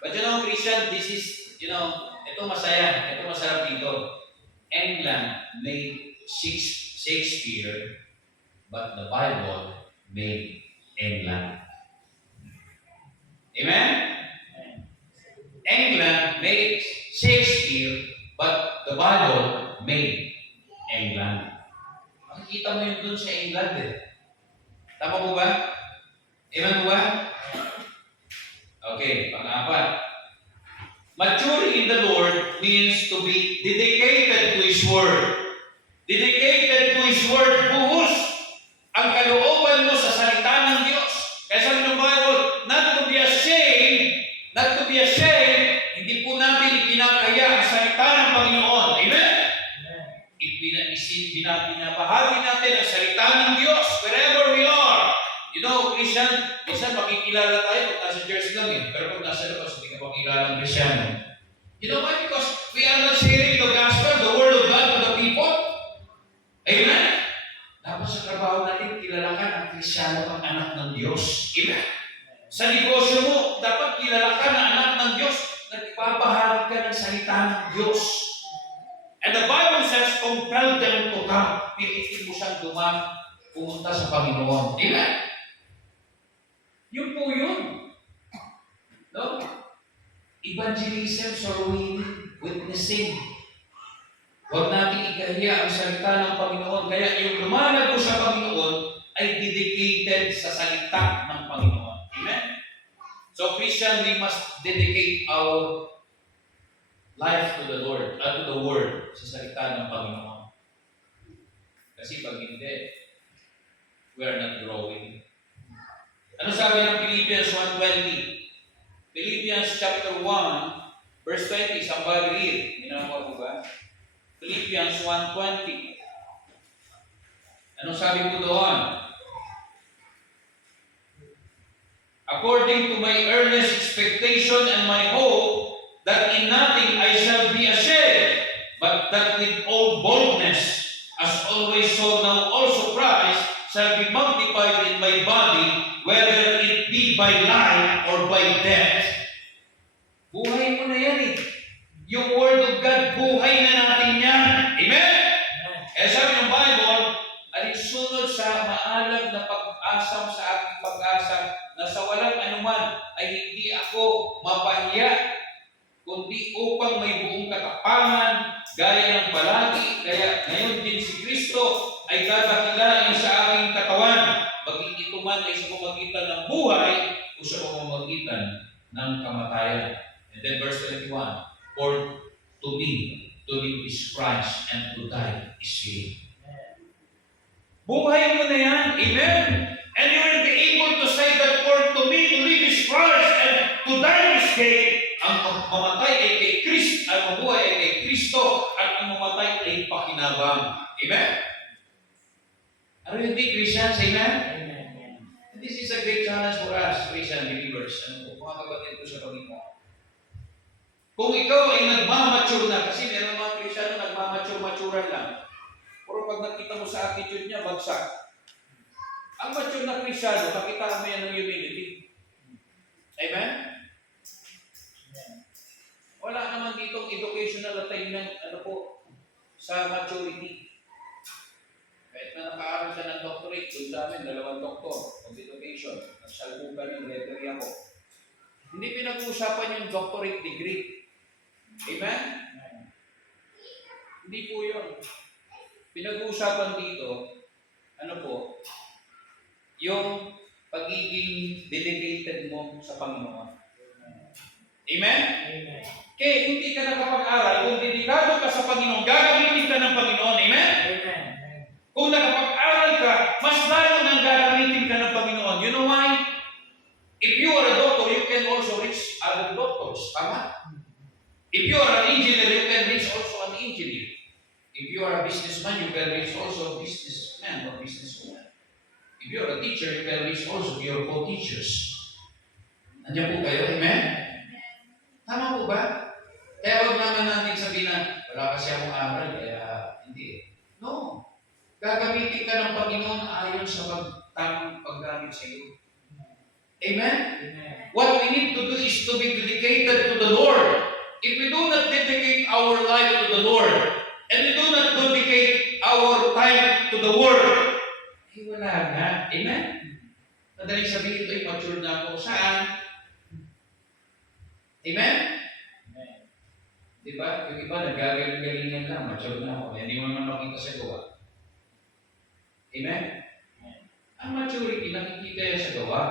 But Christian, this is, ito masaya, ito masarap dito. England made Shakespeare, but the Bible made England. Amen? England made Shakespeare, but the Bible made England. Makikita mo yun dun sa England eh. Tama po ba? Amen po ba? Okay, pang-apat. Maturing in the Lord means to be dedicated to His Word. Dedicated to His Word, buhos ang kalooban mo sa salita ng Diyos. Kaya sabi ng Bible, not to be ashamed, hindi po natin ikinakaya ang salita ng Panginoon. Amen? Binabahagi natin ang salita ng Diyos wherever we are. Christian, minsan makikilala tayo kung nasa church lang eh. Pero kung nasa labas, hindi ka makikilala ng Christian. You know why? Because we are not sharing the gospel, the word of God to the people. Amen? Dapat sa trabaho natin, kilalakan ang Kristyano ang anak ng Diyos. Amen? Sa negosyo mo, dapat kilala ka na anak ng Diyos. Nagpapahagi ka ng salita ng Diyos. And the Bible says, compel them to come. Pilitin mo siyang pumunta sa Panginoon. Amen? Yun po yun. No? Evangelism, soloing, witnessing. Huwag natin ikahiya ang salita ng Panginoon. Kaya yung lumalago sa Panginoon ay dedicated sa salita ng Panginoon. Amen? So Christian, we must dedicate our life to the Lord, to the Word, sa salita ng Panginoon. Kasi pag hindi, we are not growing. Ano sabi ng Philippians 1:20? Philippians chapter 1, verse 20. Somebody read. Minawa po ba? Philippians 1:20. Anong sabi po doon? According to my earnest expectation and my hope, that in nothing I shall be ashamed, but that with all boldness, as always so now also Christ shall be magnified in my body, whether it be by life or by death. Buhay mo na yan eh. Yung Word of God, buhay na natin yan. Amen? Kaya sabi ng Bible, alinsunod sa maalam na pag-asam sa aking pag-asa, na sa walang anuman ay hindi ako mapahiya, kundi upang may buong katapangan, gaya ng palagi, kaya ngayon din si Kristo ay dadakilain sa aking katawan, maging ito man ay sa pamamagitan ng buhay o sa pamamagitan ng kamatayan. And then verse 21, for to me, to live is Christ, and to die is gain. Buhay mo na yan. Amen? And you will be able to say that for to me, to live is Christ, and to die is gain. Ang mamatay ay kay Kristo, ang mabuhay ay kay Kristo, at ang mamatay ay pakinabang. Amen? Are you hindi Christians? Amen? Amen. This is a great challenge for us, Christian believers. Ano po, mga kapatid ko sa Panginoon. Kung ikaw ay nagmamature na, kasi meron mga Kristiyano nagmamature-maturan lang. Pero pag nakita mo sa attitude niya, bagsak. Ang mature na Kristiyano, nakita mo yan ng humility. Amen? Wala naman ditong educational attainment, sa maturity. Kahit na nakaaral siya ng doctorate, doon sa amin, 2 doktor of education, nagsalbukan yung lettery ako. Hindi pinag-uusapan yung doctorate degree. Amen? Hindi po yun. Pinag-uusapan dito, yung pagiging dedicated mo sa Panginoon. Amen? Amen. Kaya hindi ka nakapag-aral, kung dedikado ka sa Panginoon, gagamitin ka ng Panginoon. Amen? Amen. Kung nakapag-aral ka, mas lalo nang gagamitin ka ng Panginoon. You know why? If you are a doctor, you can also reach other doctors. Tama? If you are an engineer, you can reach also an engineer. If you are a businessman, you can reach also a businessman or businesswoman. If you are a teacher, you can reach also your co-teachers. Nandiyan po kayo, amen? Tama po ba? Kaya huwag naman natin sabihin na, wala kasi akong aral, kaya hindi. No. Gagamitin ka ng Panginoon ayon sa tamang paggamit sa iyo. Amen? Amen? What we need to do is to be dedicated to the Lord. If we do not dedicate our life to the Lord, and we do not dedicate our time to the Word, wala nga. Amen? Madaling sabihin ito, mature na ako. Saan? Amen? Amen. Diba? Yung iba, nagagaling-galingan lang, mature na ako. Hindi mo naman makita sa gawa. Amen? Amen. Ang maturity, nakikita yan sa gawa,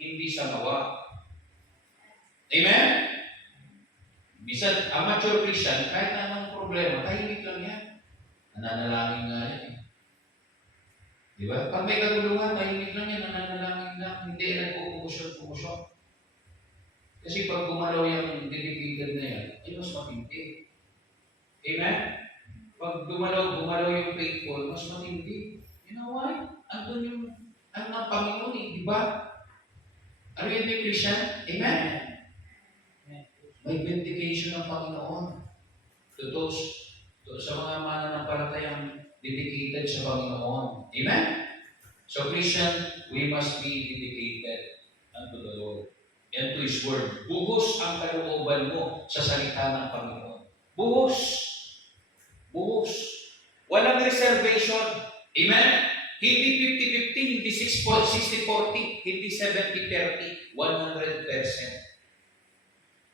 hindi sa gawa. Amen? Bisan, ang mature Christian, kahit na anong problema, tahimik lang yan. Nananalangin nga yan. Diba? Pag may kagulungan, tahimik lang yan, nananalangin lang. Hindi nagpupumusyon. Kasi pag gumalaw yung dedicated na yan, ay mas matindi. Amen? Pag gumalaw yung faithful, mas matindi. You know why? Andun yung, ng Panginoon eh, diba? Are you a Christian? Amen? May vindication ng Panginoon. Sa mga mananampalatayang dedicated sa Panginoon. Amen? So Christian, we must be dedicated unto the Lord and to His Word. Buhos ang kalooban mo sa salita ng Panginoon. Buhos. Buhos. Walang reservation. Amen? Hindi 50-50, hindi 60-40, hindi 70-30, 100%.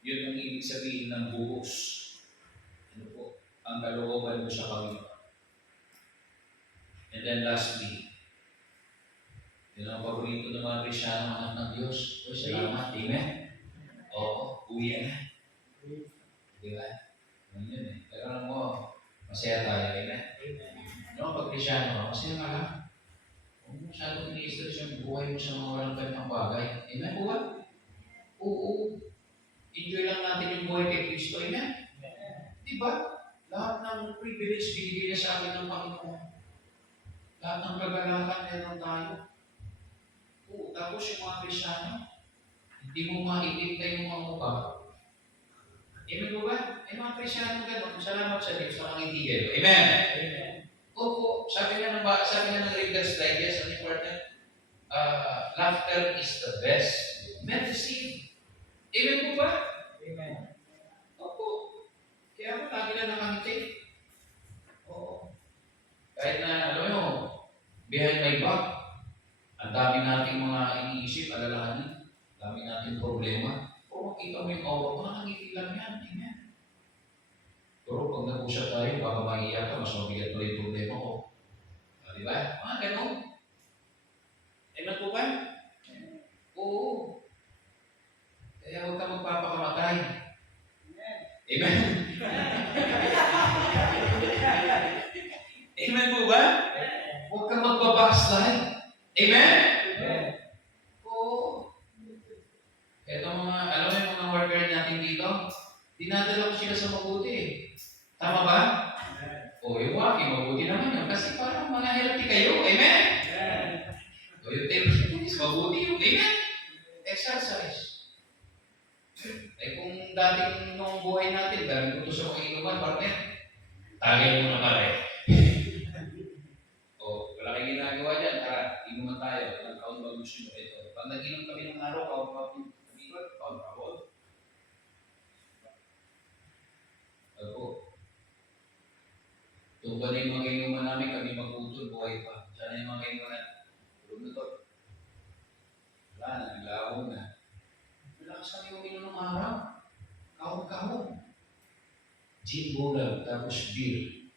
Yun ang ibig sabihin ng buhos. Ano po? Ang kalooban mo sa Panginoon. And then lastly, yun ang paborito ng mga Krisyano, anak ng Diyos. O, salamat. Amen? Oo, uwi na. Di ba? Ano yun eh. Pero alam mo, masaya tayo. Amen? Ano ang Krisyano ka, kasi nga lang, huwag mo masyadong ini-stress yung buhay mo sa mga walang kanyang bagay. Amen po ba? Oo. Enjoy lang natin yung buhay kay Kristo. Amen? Diba? Lahat ng privilege binigay niya sa atin ng Panginoon. Lahat ng kagalakan meron tayo. Oo. Tapos yung mga Krisyano, hindi mo maipintay yung mga mukha. Amen po ba? May mga Krisyano gano'n. Salamat sa Diyos sa mga hindi gano'n. Amen? Amen. Opo, sabi nga ng Reader's Digest, ang important, laughter is the best medicine. Amen po ba? Amen. Opo. Kaya ako lagi na nakangiti. Oo. Kahit na, alam mo, behind my back, ang dami nating mga iniisip, alalahanin, dami nating problema. Kung makita mo yung aura mo, nakangiti lang yan. Amen. Pero pag nag-usap tayo, baka maiiyak ka, mas mabigat pa yung problema ko. Di ba? Mga ganun. Amen po ba? Oo. Kaya huwag ka magpapakamatay. Amen? Amen po ba? Huwag ka magbabackslide. Amen? Oo. Ito mga, alam mo yung mga worker natin dito, dinadala ko sila sa mabuti. Tama ba? O yung walking, mabuti naman yun. Kasi parang mga healthy kayo. Amen? O yung therapist, mabuti yun. Amen? Exercise. Eh kung dating nung buhay natin, dahil ko ito sa mga inuman, partner, tagay mo na pala eh. O, wala kayong ginagawa dyan, tara, inuman tayo. Ilang taon ba gusto nyo ito? Pag nag-inom kami ng araw, kaon. Ako, kung ba na yung mga inuman namin, kami magputol, buhay pa. Sana yung mga inuman na, tulog na to. Wala na, naglaho na. Malakas kami uminom ng araw. Kahon-kahon. Gin bulag, tapos beer.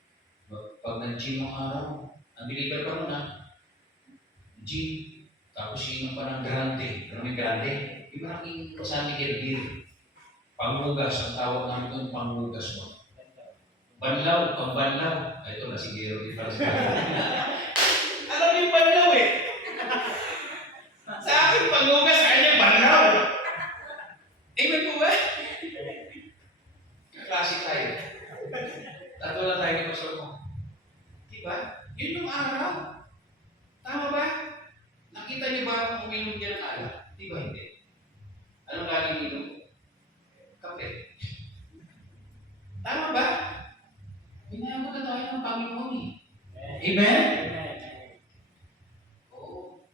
Pag nag-gin ng araw, ang biligar pa nun ha. Gin, tapos inom pa ng grande. Ano may grande? Yung maraming San Miguel beer. Panghugas, ang tawag namin doon, panghugas mo. Banlaw, pambanlaw. Ito, nasigero din para sa akin. Alam mo yung banlaw eh. Sa akin, panghugas, ayaw yung banlaw. Amen po ba? Kaklase tayo. Tato na tayo ni Pastor mo. Diba? Yun yung araw. Tama ba? Nakita niyo ba kung uminom niya ng alak? Diba hindi? Anong laging inom? Kape. Tama ba? Hinayang na tayo ng Panginoon eh. Amen? Oo.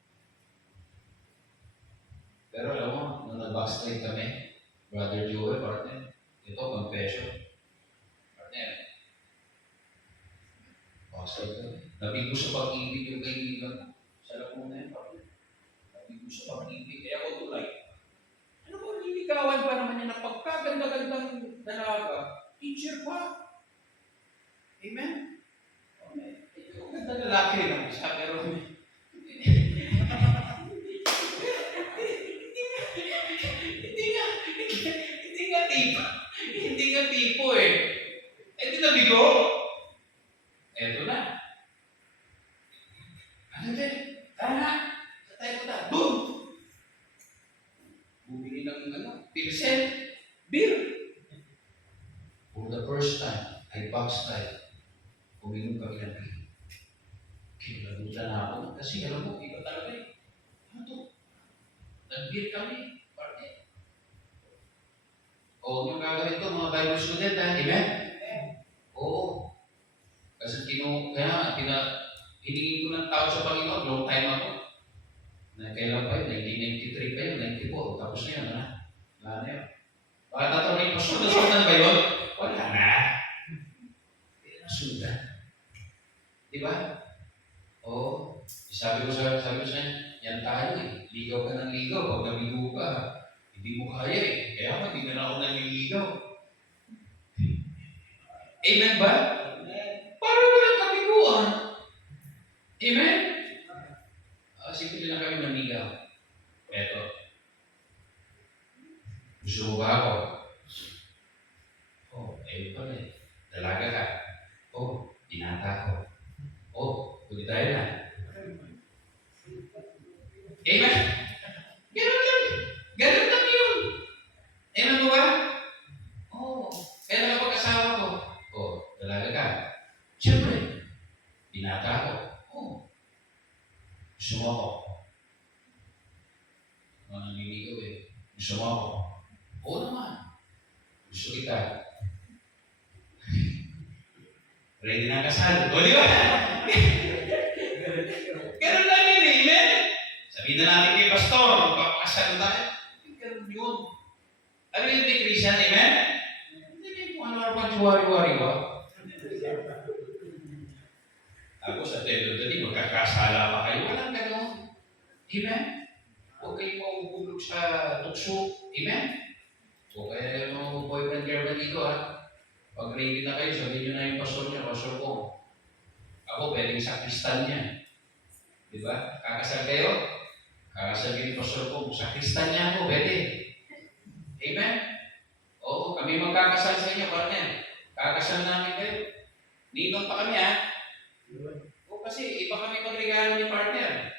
Pero alam mo, nung nag-backslide kami, Brother Joel, partner, ito, confession. Partner, backslide kami. Nabigo sa pag-ibig yung kaibigan ko. Sa lakong na yun, partner. Nabigo sa pag-ibig, kaya ako tulay. Ano ba, niligawan pa naman yan na pagkaganda-gandang dalaga, teacher pa. Amen? Amen. Ito, ganda lalaki lang siya, pero hindi nga tipo eh. Eh, di nabigo. Eto na. Ano din? Tara. Sa tayo ko na. Boom! Bumili ng pilsen. Beer. For the first time, I backslide. Uminom kami ng beer. Kinilabutan na ako. Kasi alam mo, iba talaga eh. Ano to? Nag-beer kami. Parte. O, yung gagawin ito, mga Bible student, ha? Amen? Oo. Kasi hiningin ko ng tao sa Panginoon, long time ako. Na kailan pa yun? 1993 pa yun, 94. Tapos na yun, ha? Wala na yun. Baka tatanungin mo, sundan ba yun? Wala na. Hindi na sundan. Diba? Oo. Sabi ko sa yan tayo eh. Ligaw ka ng ligaw. Pag nabigo ka, hindi mo kaya eh. Kaya hindi na ako nanliligaw. Amen ba? Parang walang kabiguan. Amen? Simple lang kami namigaw. Eto. Gusto mo ba ako? Oh, ayun pala eh. Dalaga ka. Oh, binata ko. Oh, kita. Ready na kasal. O, di ba? Ganun lang yun, amen? Sabihin na natin kay pastor, magpapakasal tayo. Ganun yun. Ano yung Christian, amen? Hindi kung ano pang wari-wari ba? Tapos at the end of the day, magkakasala pa kayo. Walang ganun. Amen? Huwag kayong maubulog sa tukso. Amen? So, kaya yung boyfriend-girlfriend dito, pag ready na kayo, sabihin nyo na yung pastor niya, pastor ko. Ako, pwedeng sakristan niya. Di ba? Kakasal kayo? Kakasabihin yung pastor ko, sakristan niya ako, pwede. Amen? Oo, kami magkakasal sa inyo, partner. Kakasal namin kayo. Ninong pa kami, O, kasi iba kami pagregalo ni partner.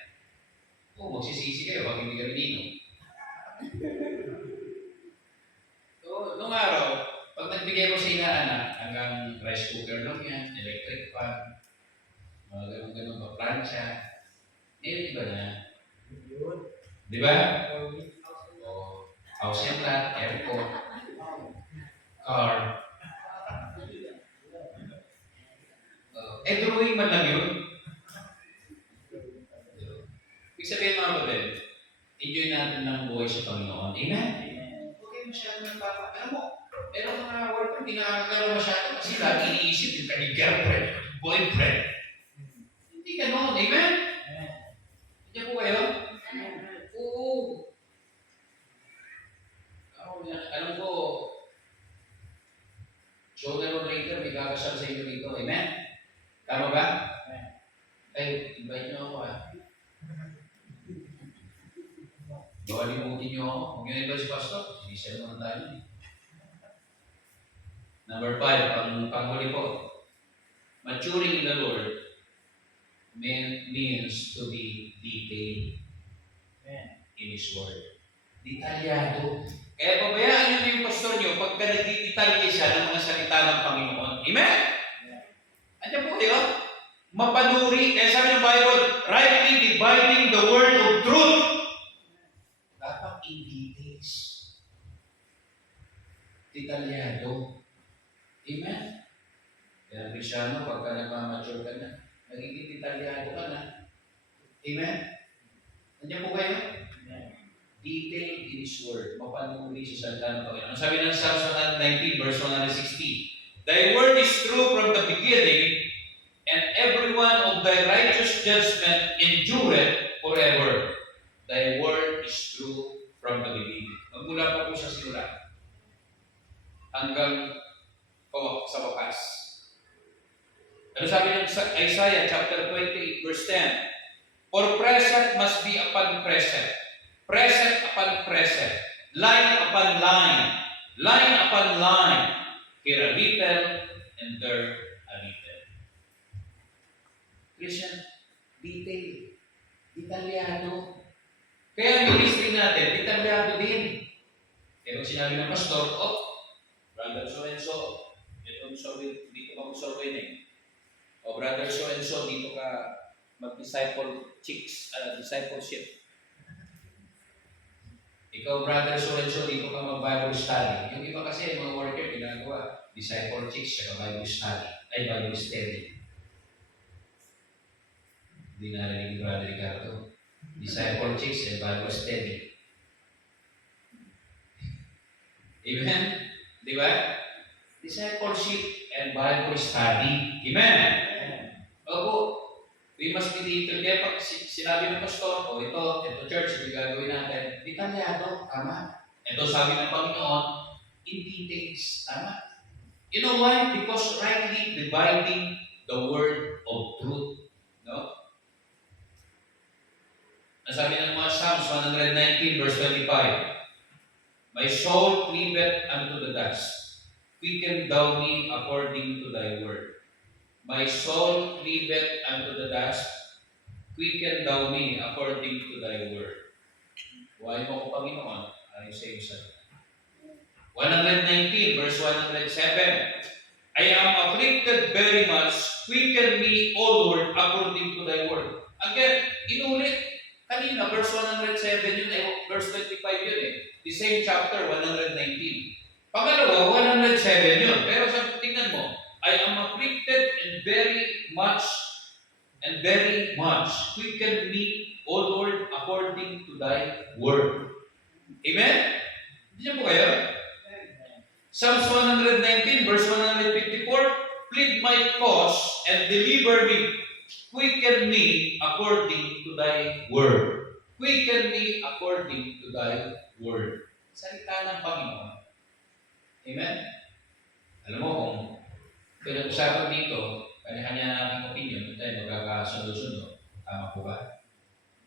O, magsisisi kayo pag hindi kami ninong. So, nung araw, pag nagbigay ko sa inaanak, hanggang rice cooker lang yan, electric fan, mga ganun pa, plancha. Iba na. Di ba? O, house and lot, airport, car. Drawing man lang yun. Ibig sabihin mga kapatid, enjoy natin ng buhay sa Panginoon. Amen? Okay, masyado nagpapa. Alam mo, meron mga worker, hindi nakakagalaw masyado kasi lagi iniisip yung kanyang girlfriend, boyfriend. Hindi ganon. Amen? Hindi po kayo? Oo. Alam ko, sooner or later, may kakasal sa inyo dito. Amen? Tama ba? Ay, invite nyo ako Baka limutin nyo ako. Huwag nyo na iba si pastor. Sinisel naman tayo. Number 5, panghuli po. Maturing in the Lord means to be detailed in His Word. Detalyado. Kaya pabayaan nyo yung pastor nyo pagka nagdidetalye siya ng mga salita ng Panginoon. Amen? Andiyan po kayo? Mapanuri. Kaya sabi ng Bible, rightly dividing the word of truth. Dapat in details. Detalyado. Amen? Kaya Krisyano, pagka nagmamature ka na, nagiging detalyado ka na. Amen? Andiyan po kayo? Detail in His Word. Mapanuri sa salita ng Panginoon. Sabi ng Psalms 119, verse 160, Thy word is true from the beginning, and every one of thy righteous judgment endureth forever. Thy word is true from the beginning. Magmula pa po sa simula hanggang sa wakas. Ano sabi ng Isaiah chapter 28, verse 10? For precept must be upon precept, precept upon precept, line upon line, line upon line, here a little and there a little. Christian, detail, detalyado. Kaya ang ministry natin, detalyado din. Kaya pag sinabi ng pastor, brother so-and-so, dito ka mag-survey na brother so-and-so, dito ka discipleship. Ikaw, brother so-and-so, dito ka mag-Bible study. Yung iba kasi, mga worker, ginagawa, disciple chicks, saka Bible study, Bible study. Hindi narinig ni Brother Ricardo. Disciple chicks and Bible study. Amen? Di ba? Discipleship and Bible study. Amen? Opo. We must be detailed. Kaya pag sinabi ng pastor, ito church, ito gagawin natin. Detalyado, tama. Ito sabi ng Panginoon, in details, tama. You know why? Because rightly dividing the word of truth. No? Nasabi ng mga Psalms 119 verse 25, My soul cleaveth unto the dust. Quicken thou me according to thy word. My soul cleaveth unto the dust. Quicken thou me according to thy word. Buhay mo ko, Panginoon, ayon sa iyong salita. 119 verse 107, I am afflicted very much. Quicken me, O Lord, according to thy word. Again, inulit. Kanina, verse 107 yun, verse 25 yun The same chapter, 119. Pangalawa, 107 yun. Pero sa tingnan mo, I am afflicted and very much quicken me, O Lord, according to thy word. Amen? Hindi niyo po kayo? Psalms 119, verse 154, plead my cause and deliver me. Quicken me according to thy word. Quicken me according to thy word. Salita ng Panginoon. Amen? Alam mo kung pinag-usapan dito, kanya-kanya nating opinion, hindi tayo magkakasundo-sundo. Tama po ba?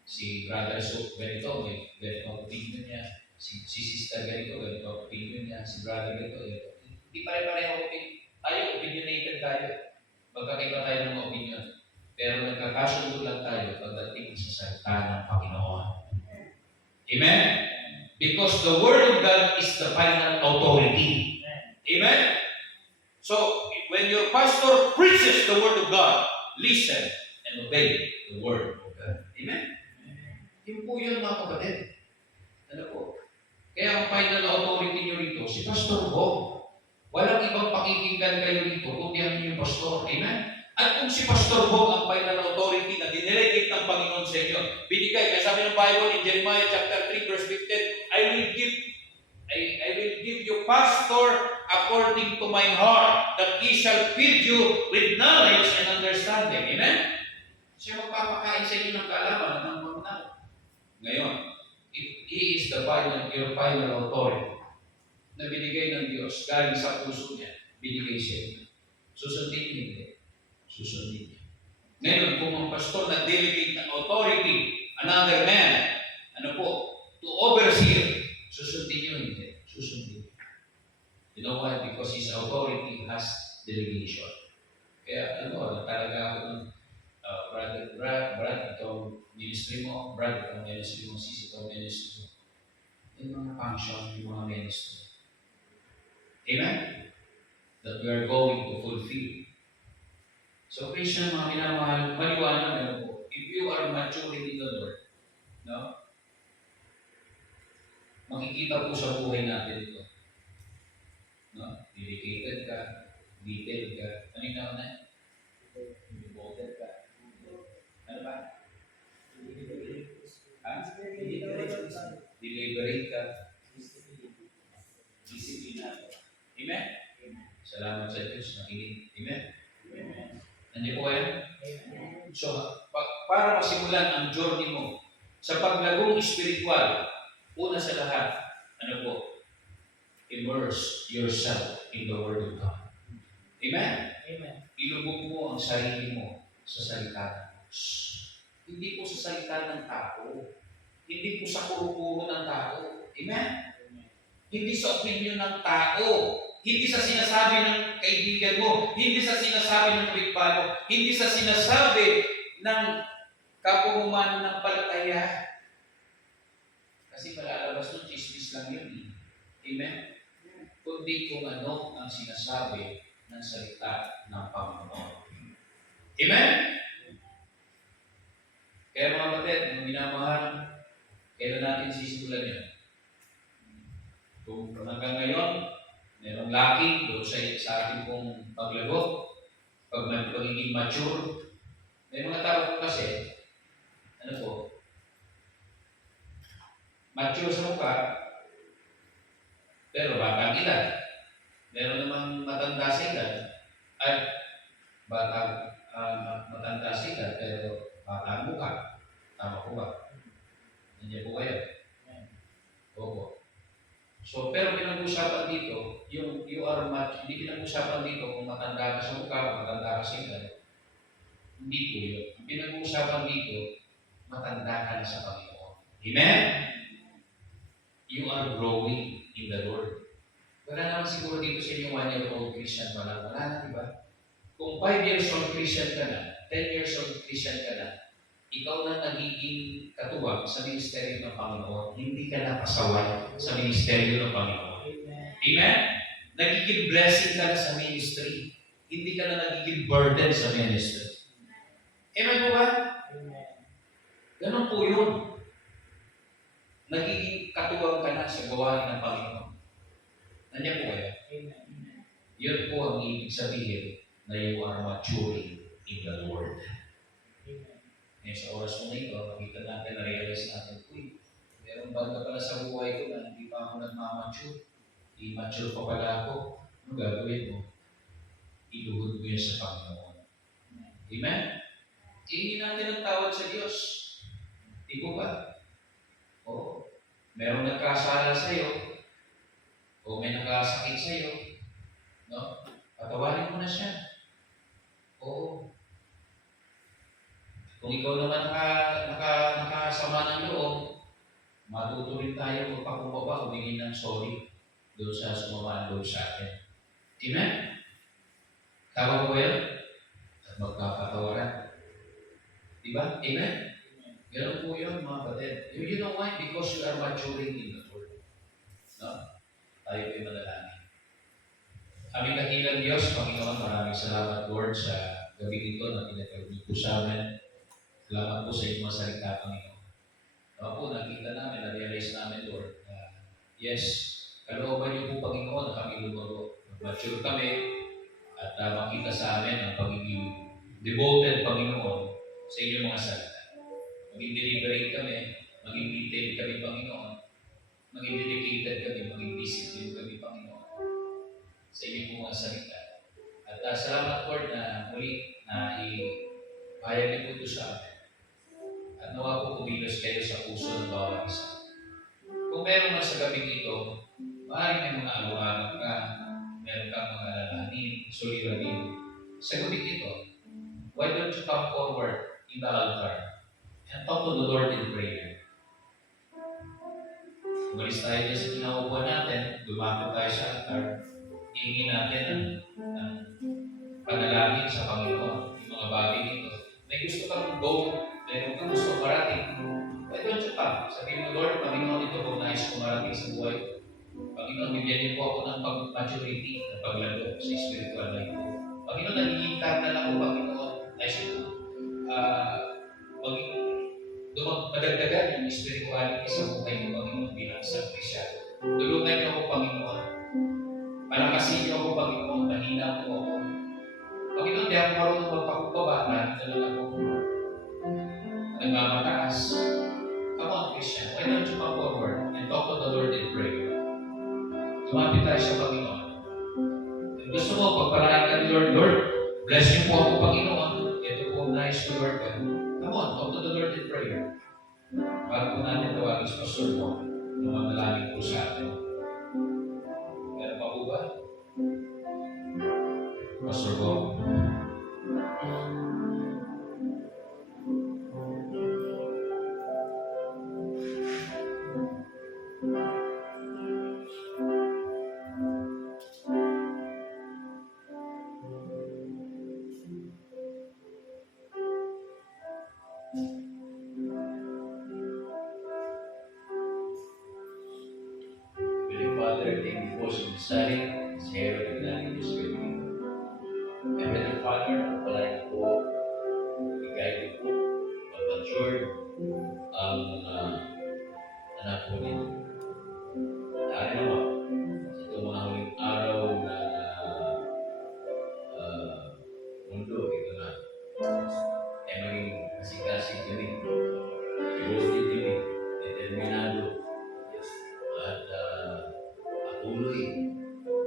Si Brother So, ganito, may ganito opinion niya. Si Sister ganito, ganito opinion niya. Si Brother ganito, ganito. Hindi pare-pareho opinion. Tayo, opinionated tayo. Magkakaiba tayo ng opinion. Pero nagkakasundo lang tayo pagdating sa salita ng Panginoon. Amen? Because the Word of God is the final authority. Amen? So, when your pastor preaches the Word of God, listen and obey the Word of God. Amen? Yun po yun, mga kapatid. Ano po? Kaya ang final authority nyo rito, si Pastor Bob. Walang ibang pakikinggan kayo rito, kundi ang inyong pastor. Amen? At kung si Pastor Bob ang final authority na dinelegate ng Panginoon sa inyo, binigay, kaya sabi ng Bible in Jeremiah chapter 3 verse 15, I will give you pastor according to my heart, that he shall feed you with knowledge and understanding. Amen? Siya magpapakain sa inyo ng kaalaman ng mga ngayon, he is the your final authority na binigay ng Diyos galing sa puso niya, binigay sa inyo. Susundin niyo hindi. Susundin niyo. Ngayon, kung ang pastor na-delegate ng authority, another man, ano po, to oversee, susundin niyo hindi. Susundin niyo. You know why? Because his authority has delegation. Kaya, talaga ako ng Brad, itong ministry mo, Brad, itong ministry mo, sis, itong ministry mo. Yung mga function, yung mga ministry. Amen? That we are going to fulfill. So, Christian, mga minamahal, maliwanag na po, if you are maturing in the Lord, no? Makikita po sa buhay natin ito. No? Dedicated ka, detailed ka, kanina na? Devoted ka. Ano ba? Deliberate ka. Disiplinado. Amen? Salamat sa Diyos. Nakinig. Amen? Nandiyan po kayo? So, para masimulan ang journey mo sa paglagong espiritual, una sa lahat, ano po? Immerse yourself in the Word of God. Amen? Ilubog mo ang sarili mo sa salita ng Diyos. Hindi po sa salita ng tao. Hindi po sa kuro-kuro ng tao. Amen? Hindi sa opinion ng tao. Hindi sa sinasabi ng kaibigan mo. Hindi sa sinasabi ng kapitbahay mo. Hindi sa sinasabi ng kapumumano ng palataya. Kasi malalabas ng chismis lang yun. Amen? Kundi kung ano ang sinasabi ng salita ng Panginoon. Amen? Kaya mga kapatid, mga minamahal, kailan natin sisimulan yan? Kung hanggang ngayon, merong lacking doon sa ating pong paglago, pag magiging mature, may mga tao po kasi, ano po, mature sa mukha, pero batang edad. Meron namang matanda sa edad, at matanda sa edad, pero batang mukha. Tama po ba? Nandiyan po kayo? Opo. So, pero pinag-usapan dito, you are much, hindi pinag-usapan dito kung matanda ka sa mukha, matanda ka sa edad. Hindi po yun. Ang pinag-usapan dito, matanda ka na sa Panginoon. Amen? You are growing in the Lord. Wala naman siguro dito sa inyo 1-year-old Christian pa lang. Wala na, di ba? Kung 5 years old Christian ka na, 10 years old Christian ka na, ikaw na nagiging katuwang sa ministeryo ng Panginoon. Hindi ka na pasaway sa ministeryo ng Panginoon. Amen? Nagiging blessing ka na sa ministry. Hindi ka na nagiging burden sa ministry. Amen po ba? Ganun po yun. Nagiging katuwang ka na sa gawain ng Panginoon. Nandiyan po kayo. Amen. Yun po ang ibig sabihin na you are maturing in the Lord. Amen. Ngayon sa oras mo na ito, makita natin, na-realize natin, uy, meron banda pala sa buhay ko na hindi pa ako nagmamature. Immature pa pala ako. Ano gagawin mo? Iluhod mo yun sa Panginoon. Amen? Hingin natin ang tawad sa Diyos. Di po ba? Oo. Merong nagkasala sa iyo, o may nakasakit sa iyo, no? Patawarin mo na siya. Oo. Kung ikaw naman nakasama ng loob, matuto rin tayo magpakumbaba, humingi ng sorry doon sa sumamaan loob sa atin. Amen? Tama po yun? At magkapatawaran. Diba? Amen? Ganun po yun, mga kapatid. You know why? Because you are maturing in the Lord. No? Tayo po'y manalangin. Aming dakilang Diyos, Panginoon, maraming salamat, Lord, sa gabi nito na tinatawag po sa amin. Salamat po sa inyong mga salita, Panginoon. Ako po, nakita namin, na-realize namin, Lord, na yes, kalooban niyo po, Panginoon, na kami lumago. Mature kami at makita sa amin ang pagiging devoted, Panginoon, sa inyong mga salita. Maging deliberate kami, maging detailed kami, Panginoon, maging dedicated kami, maging disciplined kami, Panginoon, sa inyong mga salita. At salamat, Lord, na muli na i-bayag niyo po ito sa amin. At nawa po kumilos kayo sa puso ng bawat isa. Kung meron man sa gabing ito, maaaring may mga alungan ka, meron kang mga alalahanin, suliranin. Sa gabing ito, why don't you come forward in the altar and talk to the Lord in prayer? Umalis tayo dyan sa kinaupuan natin, lumapit tayo sa altar, hingin natin ang panalangin sa Panginoon, yung mga bagay nito. May gusto kang go, meron kang gusto parating, why don't you come? Sabihin mo, Lord, Panginoon, ito kung nais ko marating sa buhay ko. Panginoon, bigyan niyo po ako ng pag-maturity, ng paglago sa spiritual life ko. Panginoon, nagigingkat na lang po, Panginoon, nais ko madagdagan yung spirituality sa buhay ko, Panginoon, bilang isang Kristiyan. Tulungan niyo ako, Panginoon. Palakasin niyo ako, Panginoon. Mahina po ako. Panginoon, di ako marunong magpakumbaba. Lagi na lang ako nagmamataas. Come on, Christian. Why don't you come forward and talk to the Lord in prayer? Lumapit tayo sa Panginoon. Kung gusto mo, pagpalain ka ni Lord, Lord, bless niyo po ako, Panginoon. Ito po nais ko, Lord. Come on, talk to the Lord in prayer. Bago po natin tawagin sa pastor mo, lumanalangin po sa atin. Meron pa po ba? Pastor Bo? Father, thank you po sa misaling sa hero ng langit Diyos kayo. Heavenly Father, palayan po, i-guide po, mag-mature ang anak po ninyo. Dahil naman, sa itong mga huling araw na mundo, ito na, ay maging kasing-kasing kami, devoted kami, determinado, at patuloy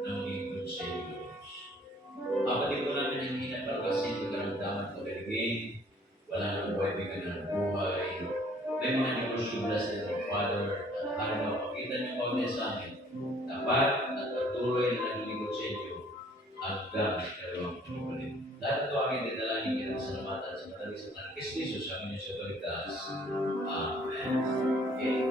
ng lingkod sa iyo, Diyos. Kapatid ko namin ang hinapalakasin ko karamdaman ko galigin, wala nang buhay, bigyan ng buhay. May mga negosyo mula sa iyo, Father, at araw, pakita niyo po niya sa amin, dapat at patuloy na naglingkod sa iyo hanggang dalawang pagpalit. Lahat ito aking dinalangin kayo sa salamatan sa matalis at ng Kristo sa amin yung sa balitas. Amen. Okay.